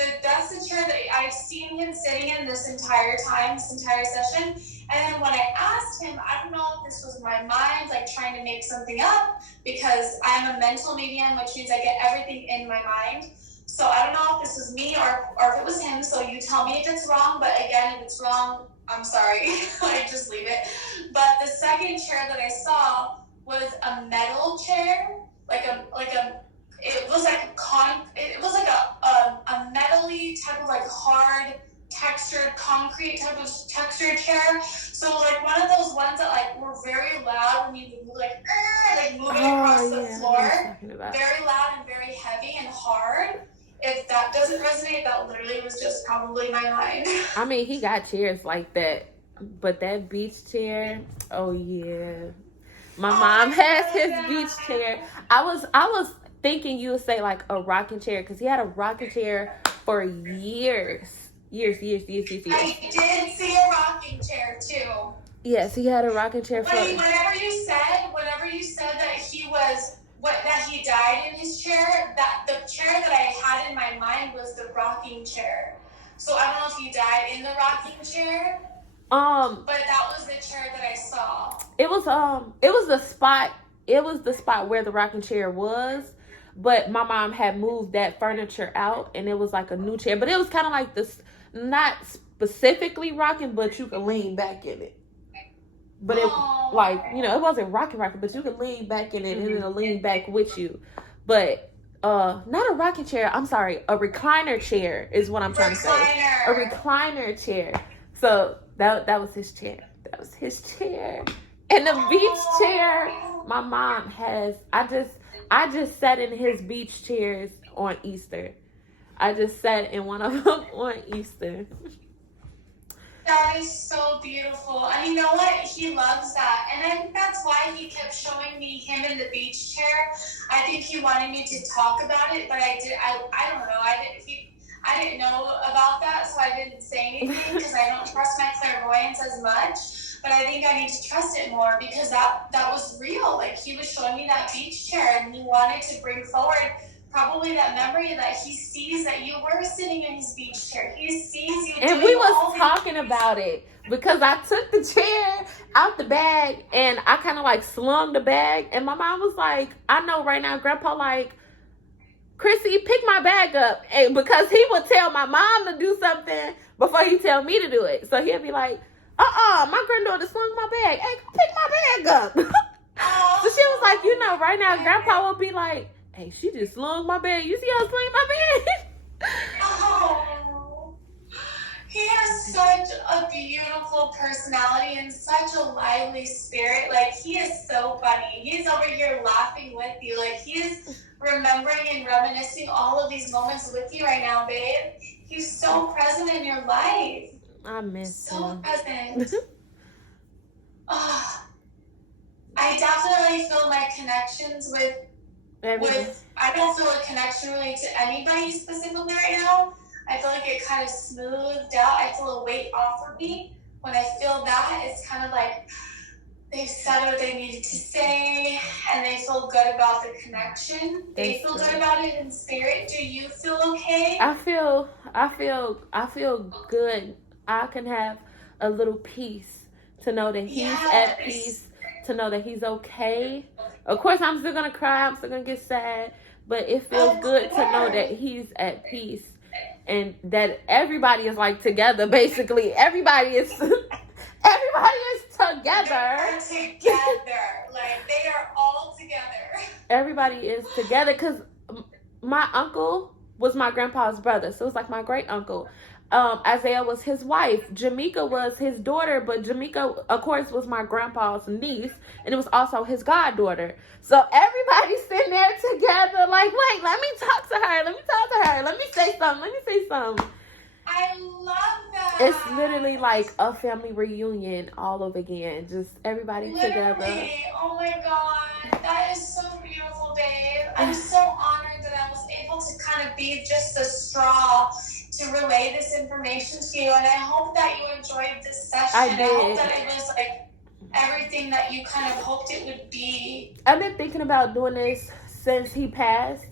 chair that I've seen him sitting in this entire session. And then when I asked him, I don't know if this was my mind, like trying to make something up, because I'm a mental medium, which means I get everything in my mind. So I don't know if this was me or if it was him. So you tell me if it's wrong. But again, if it's wrong, I'm sorry. I just leave it. But the second chair that I saw was a metal chair, it was like a metally type of like hard textured concrete type of textured chair. So like one of those ones that like were very loud when you move, like moving across the floor. Very loud and very heavy and hard. If that doesn't resonate, that literally was just probably my mind. I mean, he got chairs like that, but that beach chair, oh yeah. My mom has his beach chair. I was thinking you would say like a rocking chair, because he had a rocking chair for years. Years. I did see a rocking chair too. Yes, he had a rocking chair for. Whenever you said that he died in his chair, that the chair that I had in my mind was the rocking chair. So I don't know if he died in the rocking chair. But that was the chair that I saw. It was the spot where the rocking chair was, but my mom had moved that furniture out and it was like a new chair. But it was kind of like this, not specifically rocking, but you could lean back in it. But it, like, you know, it wasn't rocking, but you could lean back in it and it'll lean back with you. but not a rocking chair. I'm sorry, a recliner chair is what I'm trying to say. A recliner chair. So that was his chair. That was his chair. And the beach chair, my mom has. I just sat in his beach chairs on Easter. I just sat in one of them on Easter. That is so beautiful. And you know what? He loves that. And I think that's why he kept showing me him in the beach chair. I think he wanted me to talk about it, but I don't know. I didn't know about that, so I didn't say anything because I don't trust my clairvoyance as much. But I think I need to trust it more because that was real. Like, he was showing me that beach chair, and he wanted to bring forward probably that memory that he sees that you were sitting in his beach chair. He sees you. And we was talking about it because I took the chair out the bag and I kind of like slung the bag. And my mom was like, I know right now, Grandpa, like, Chrissy, pick my bag up. And because he would tell my mom to do something before he tell me to do it. So he'd be like, my granddaughter slung my bag. Hey, pick my bag up. So she was like, you know, right now, Grandpa will be like, hey, she just slung my bag. You see how I slung my bag? Oh, he has such a beautiful personality and such a lively spirit. Like, he is so funny. He's over here laughing with you. Like, he is remembering and reminiscing all of these moments with you right now, babe. He's so present in your life. I miss him. So present. Oh, I definitely feel my connections with I don't feel a connection really to anybody specifically right now. I feel like it kind of smoothed out. I feel a weight off of me. When I feel that, it's kind of like they've said what they needed to say, and they feel good about the connection. They feel good about it in spirit. Do you feel okay? I feel good. I can have a little peace to know that he's at peace, to know that he's okay. Of course, I'm still going to cry. I'm still going to get sad. But it feels good to know that he's at peace and that everybody is like together, basically. Everybody is together. They're together. Like, they are all together. Everybody is together because my uncle was my grandpa's brother. So it's like my great uncle. Isaiah was his wife. Jamaica was his daughter, but Jamaica, of course, was my grandpa's niece, and it was also his goddaughter. So everybody's sitting there together, like, wait, let me talk to her. Let me say something. I love that. It's literally like a family reunion all over again. Just everybody together. Oh my God. That is so beautiful, babe. I'm so honored that I was able to kind of be just a straw to relay this information to you, and I hope that you enjoyed this session. I did. I hope that it was like everything that you kind of hoped it would be. I've been thinking about doing this since he passed,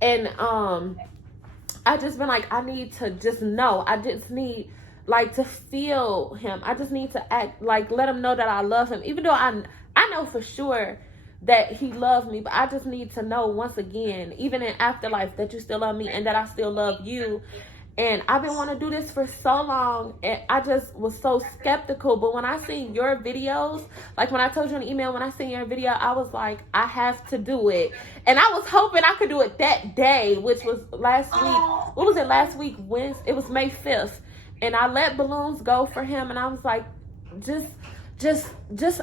and I just been like, I need to just know. I just need like to feel him. I just need to act like, let him know that I love him, even though I know for sure that he loved me, but I just need to know once again, even in afterlife, that you still love me and that I still love you. And I've been wanting to do this for so long, and I just was so skeptical. But when I seen your videos, like when I told you in the email, when I seen your video, I was like, I have to do it. And I was hoping I could do it that day, which was last week. What was it last week? Wednesday? It was May 5th. And I let balloons go for him, and I was like, just,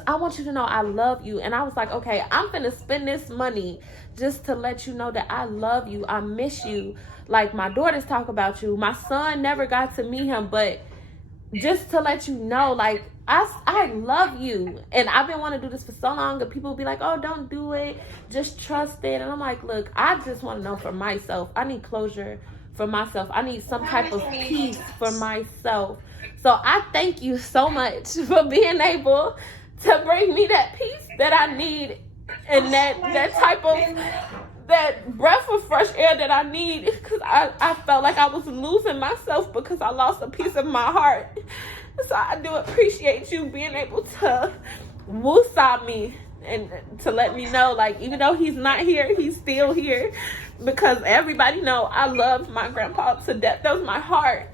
I want you to know I love you. And I was like, okay, I'm finna spend this money just to let you know that I love you. I miss you. Like, my daughters talk about you. My son never got to meet him, but just to let you know, like, I love you. And I've been wanting to do this for so long, and people will be like, oh, don't do it. Just trust it. And I'm like, look, I just want to know for myself. I need closure for myself. I need some type of peace for myself. So I thank you so much for being able to bring me that peace that I need, and that type of, that breath of fresh air that I need, because I felt like I was losing myself because I lost a piece of my heart. So I do appreciate you being able to woosah me and to let me know, like, even though he's not here, he's still here, because everybody know I love my grandpa to death. That was my heart.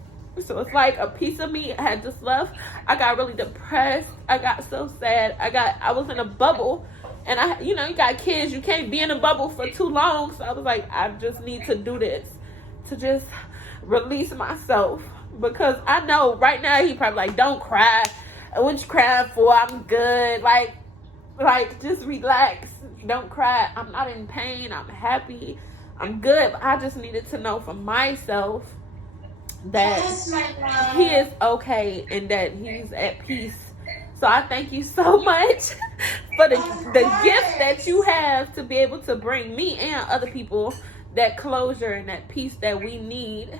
So it's like a piece of me had just left. I got really depressed. I got so sad. I was in a bubble And I, you got kids, you can't be in a bubble for too long. So I was like, I just need to do this to just release myself, because I know right now he probably like, don't cry. What you crying for? I'm good. Like just relax. Don't cry. I'm not in pain. I'm happy. I'm good. But I just needed to know for myself that he is okay and that he's at peace. So I thank you so much for the gift that you have to be able to bring me and other people that closure and that peace that we need,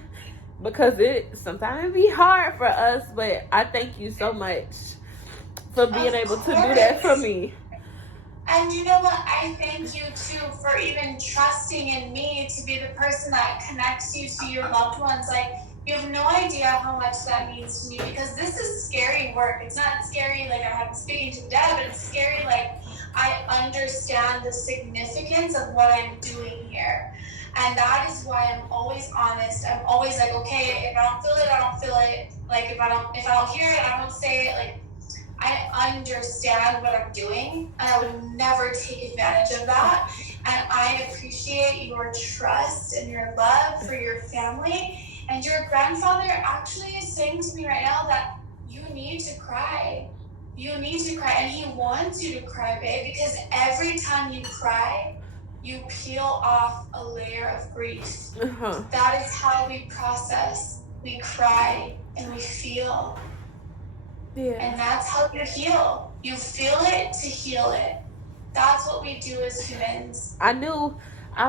because it sometimes be hard for us, but I thank you so much for being able to do that for me. And you know what? I thank you too for even trusting in me to be the person that connects you to your loved ones. Like, you have no idea how much that means to me, because this is scary work. It's not scary like I'm speaking to Deb, but it's scary like I understand the significance of what I'm doing here. And that is why I'm always honest. I'm always like, okay, if I don't feel it, I don't feel it. Like, if I don't hear it, I don't say it. Like, I understand what I'm doing, and I would never take advantage of that. And I appreciate your trust and your love for your family. And your grandfather actually is saying to me right now that you need to cry. You need to cry, and he wants you to cry, babe, because every time you cry, you peel off a layer of grief. Uh-huh. That is how we process. We cry and we feel. Yeah. And that's how you heal. You feel it to heal it. That's what we do as humans. I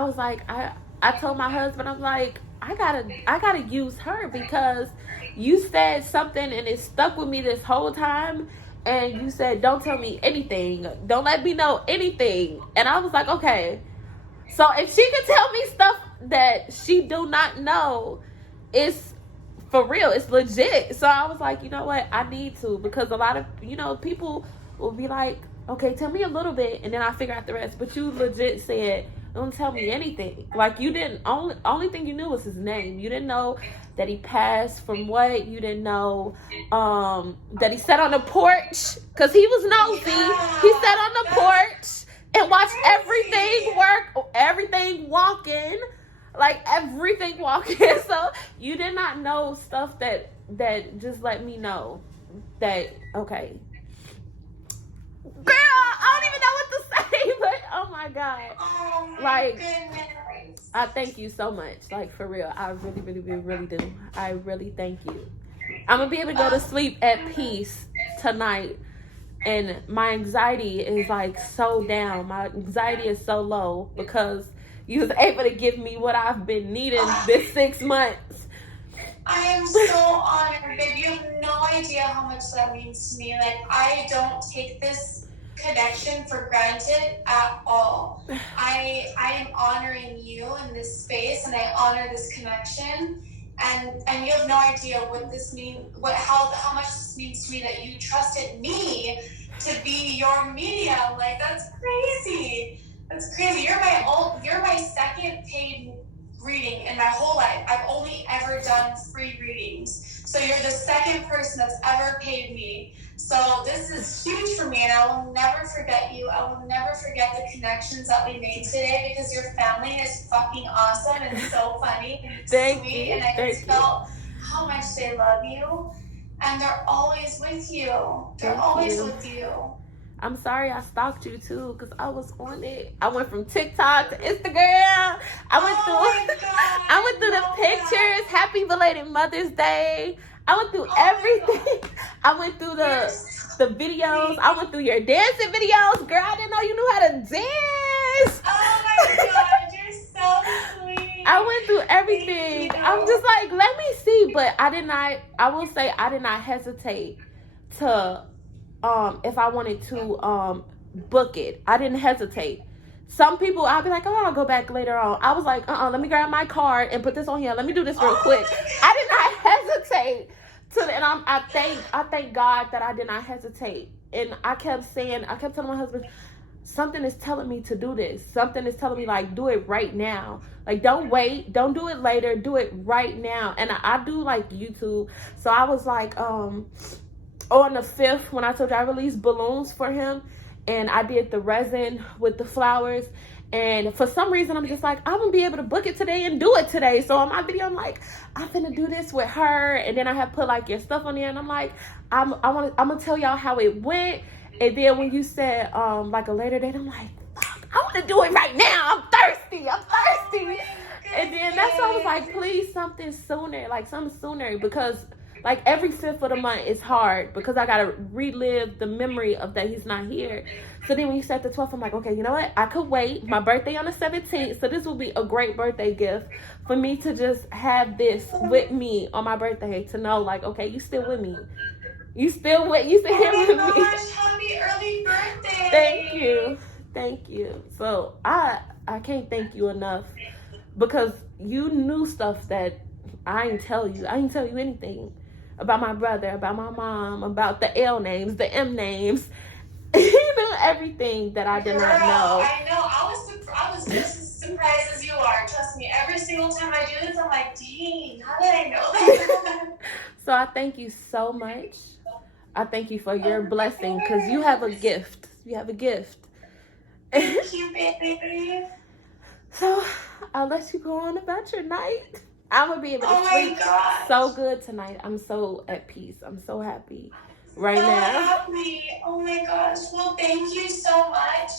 was like, I told my husband, I'm like, I gotta use her, because you said something and it stuck with me this whole time. And you said, don't tell me anything. Don't let me know anything. And I was like, okay. So if she can tell me stuff that she do not know, it's for real. It's legit. So I was like, you know what? I need to, because a lot of, people will be like, okay, tell me a little bit, and then I figure out the rest. But you legit said, don't tell me anything. Like, you didn't, only thing you knew was his name. You didn't know that he passed from what. You didn't know that he sat on the porch, because he was nosy. Yeah, He sat on the porch and watched everything work, everything walking. Like, everything walking. So you did not know stuff that just let me know that, okay, girl, I don't even know what to say, but oh my God. Oh my Like, goodness. I thank you so much. Like, for real. I really, really, really, really do. I really thank you. I'm going to be able to go to sleep at peace tonight. And my anxiety is like so down. My anxiety is so low, because you was able to give me what I've been needing this 6 months. I am so honored, babe. You have no idea how much that means to me. Like, I don't take this connection for granted at all. I am honoring you in this space, and I honor this connection. And you have no idea what this means, how much this means to me, that you trusted me to be your medium. Like, that's crazy. That's crazy. You're my second paid reading in my whole life. I've only ever done free readings. So you're the second person that's ever paid me. So this is huge for me, and I will never forget you. I will never forget the connections that we made today, because your family is fucking awesome and so funny and sweet. And I just felt how much they love you, and they're always with you. They're always with you. I'm sorry I stalked you too, because I was on it. I went from TikTok to Instagram. I went through the pictures. Happy belated Mother's Day. I went through everything. I went through the videos. I went through your dancing videos. Girl, I didn't know you knew how to dance. Oh my God, you're so sweet. I went through everything. I'm just like, let me see. But I will say I did not hesitate to, if I wanted to book it. I didn't hesitate. Some people, I'll be like, oh, I'll go back later on. I was like, let me grab my card and put this on here. Let me do this real quick. I did not hesitate and I thank God that I did not hesitate. And I kept telling my husband, something is telling me to do this. Something is telling me, like, do it right now. Like, don't wait. Don't do it later. Do it right now. And I do like YouTube. So I was like, on the 5th, when I told you I released balloons for him, and I did the resin with the flowers. And for some reason, I'm just like, I'm gonna be able to book it today and do it today. So on my video, I'm like, I'm gonna do this with her. And then I have put like your stuff on there, and I'm like, I'm gonna tell y'all how it went. And then when you said like a later date, I'm like, fuck, I want to do it right now. I'm thirsty. And then that's why I was like, please something sooner, because like every 5th of the month is hard because I gotta relive the memory of that he's not here. So then when you said the 12th, I'm like, okay, you know what? I could wait. My birthday on the 17th, so this will be a great birthday gift for me to just have this with me on my birthday, to know like, okay, you still with me. You still here with me. Oh my gosh, happy early birthday. Thank you. So I can't thank you enough, because you knew stuff that I didn't tell you. I didn't tell you anything about my brother, about my mom, about the L names, the M names. You knew everything that I did not know. I know. I was just as surprised as you are. Trust me. Every single time I do this, I'm like, dang, how did I know that? So I thank you so much. I thank you for your blessing, because you have a gift. You have a gift. Thank you, baby. So I'll let you go on about your night. I'm gonna be able to Oh sleep my so good tonight. I'm so at peace. I'm so happy right so now. happy. Oh my gosh. Well, thank you so much.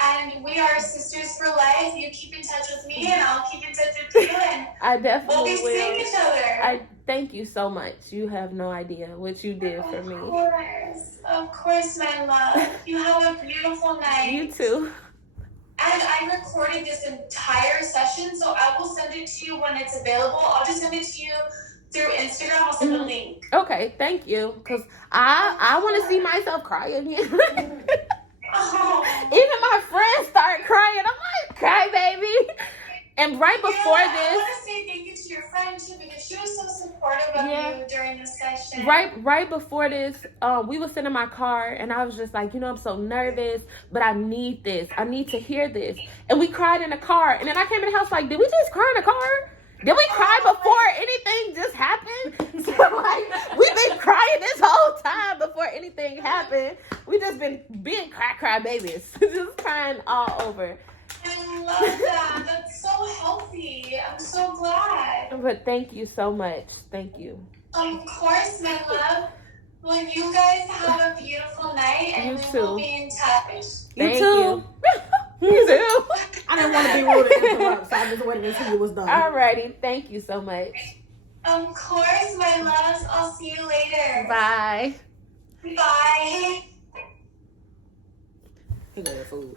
And we are sisters for life. You keep in touch with me, and I'll keep in touch with you. And I definitely we'll be will. seeing each other. I thank you so much. You have no idea what you did for me. Of course, my love. You have a beautiful night. You too. And I recorded this entire session, so I will send it to you when it's available. I'll just send it to you through Instagram. I'll send a link. Okay, thank you. Because I want to see myself crying. Oh. Even my friends start crying. I'm like, cry, baby. And right before I this, want to say thank you to your friend too, because she was so supportive of you during this session. right before this, we were sitting in my car, and I was just like, I'm so nervous, but I need this. I need to hear this. And we cried in the car. And then I came in the house like, did we just cry in the car? Did we cry before anything just happened? So like, we've been crying this whole time before anything happened. We just been being cry babies, just crying all over. I love that. That's so healthy. I'm so glad. But thank you so much. Thank you. Of course, my love. Well, you guys have a beautiful night, and we will be in touch. You too. You too. I didn't want to be rude and interrupt, so I just waited until you was done. Alrighty. Thank you so much. Of course, my loves. I'll see you later. Bye. Bye. He got food.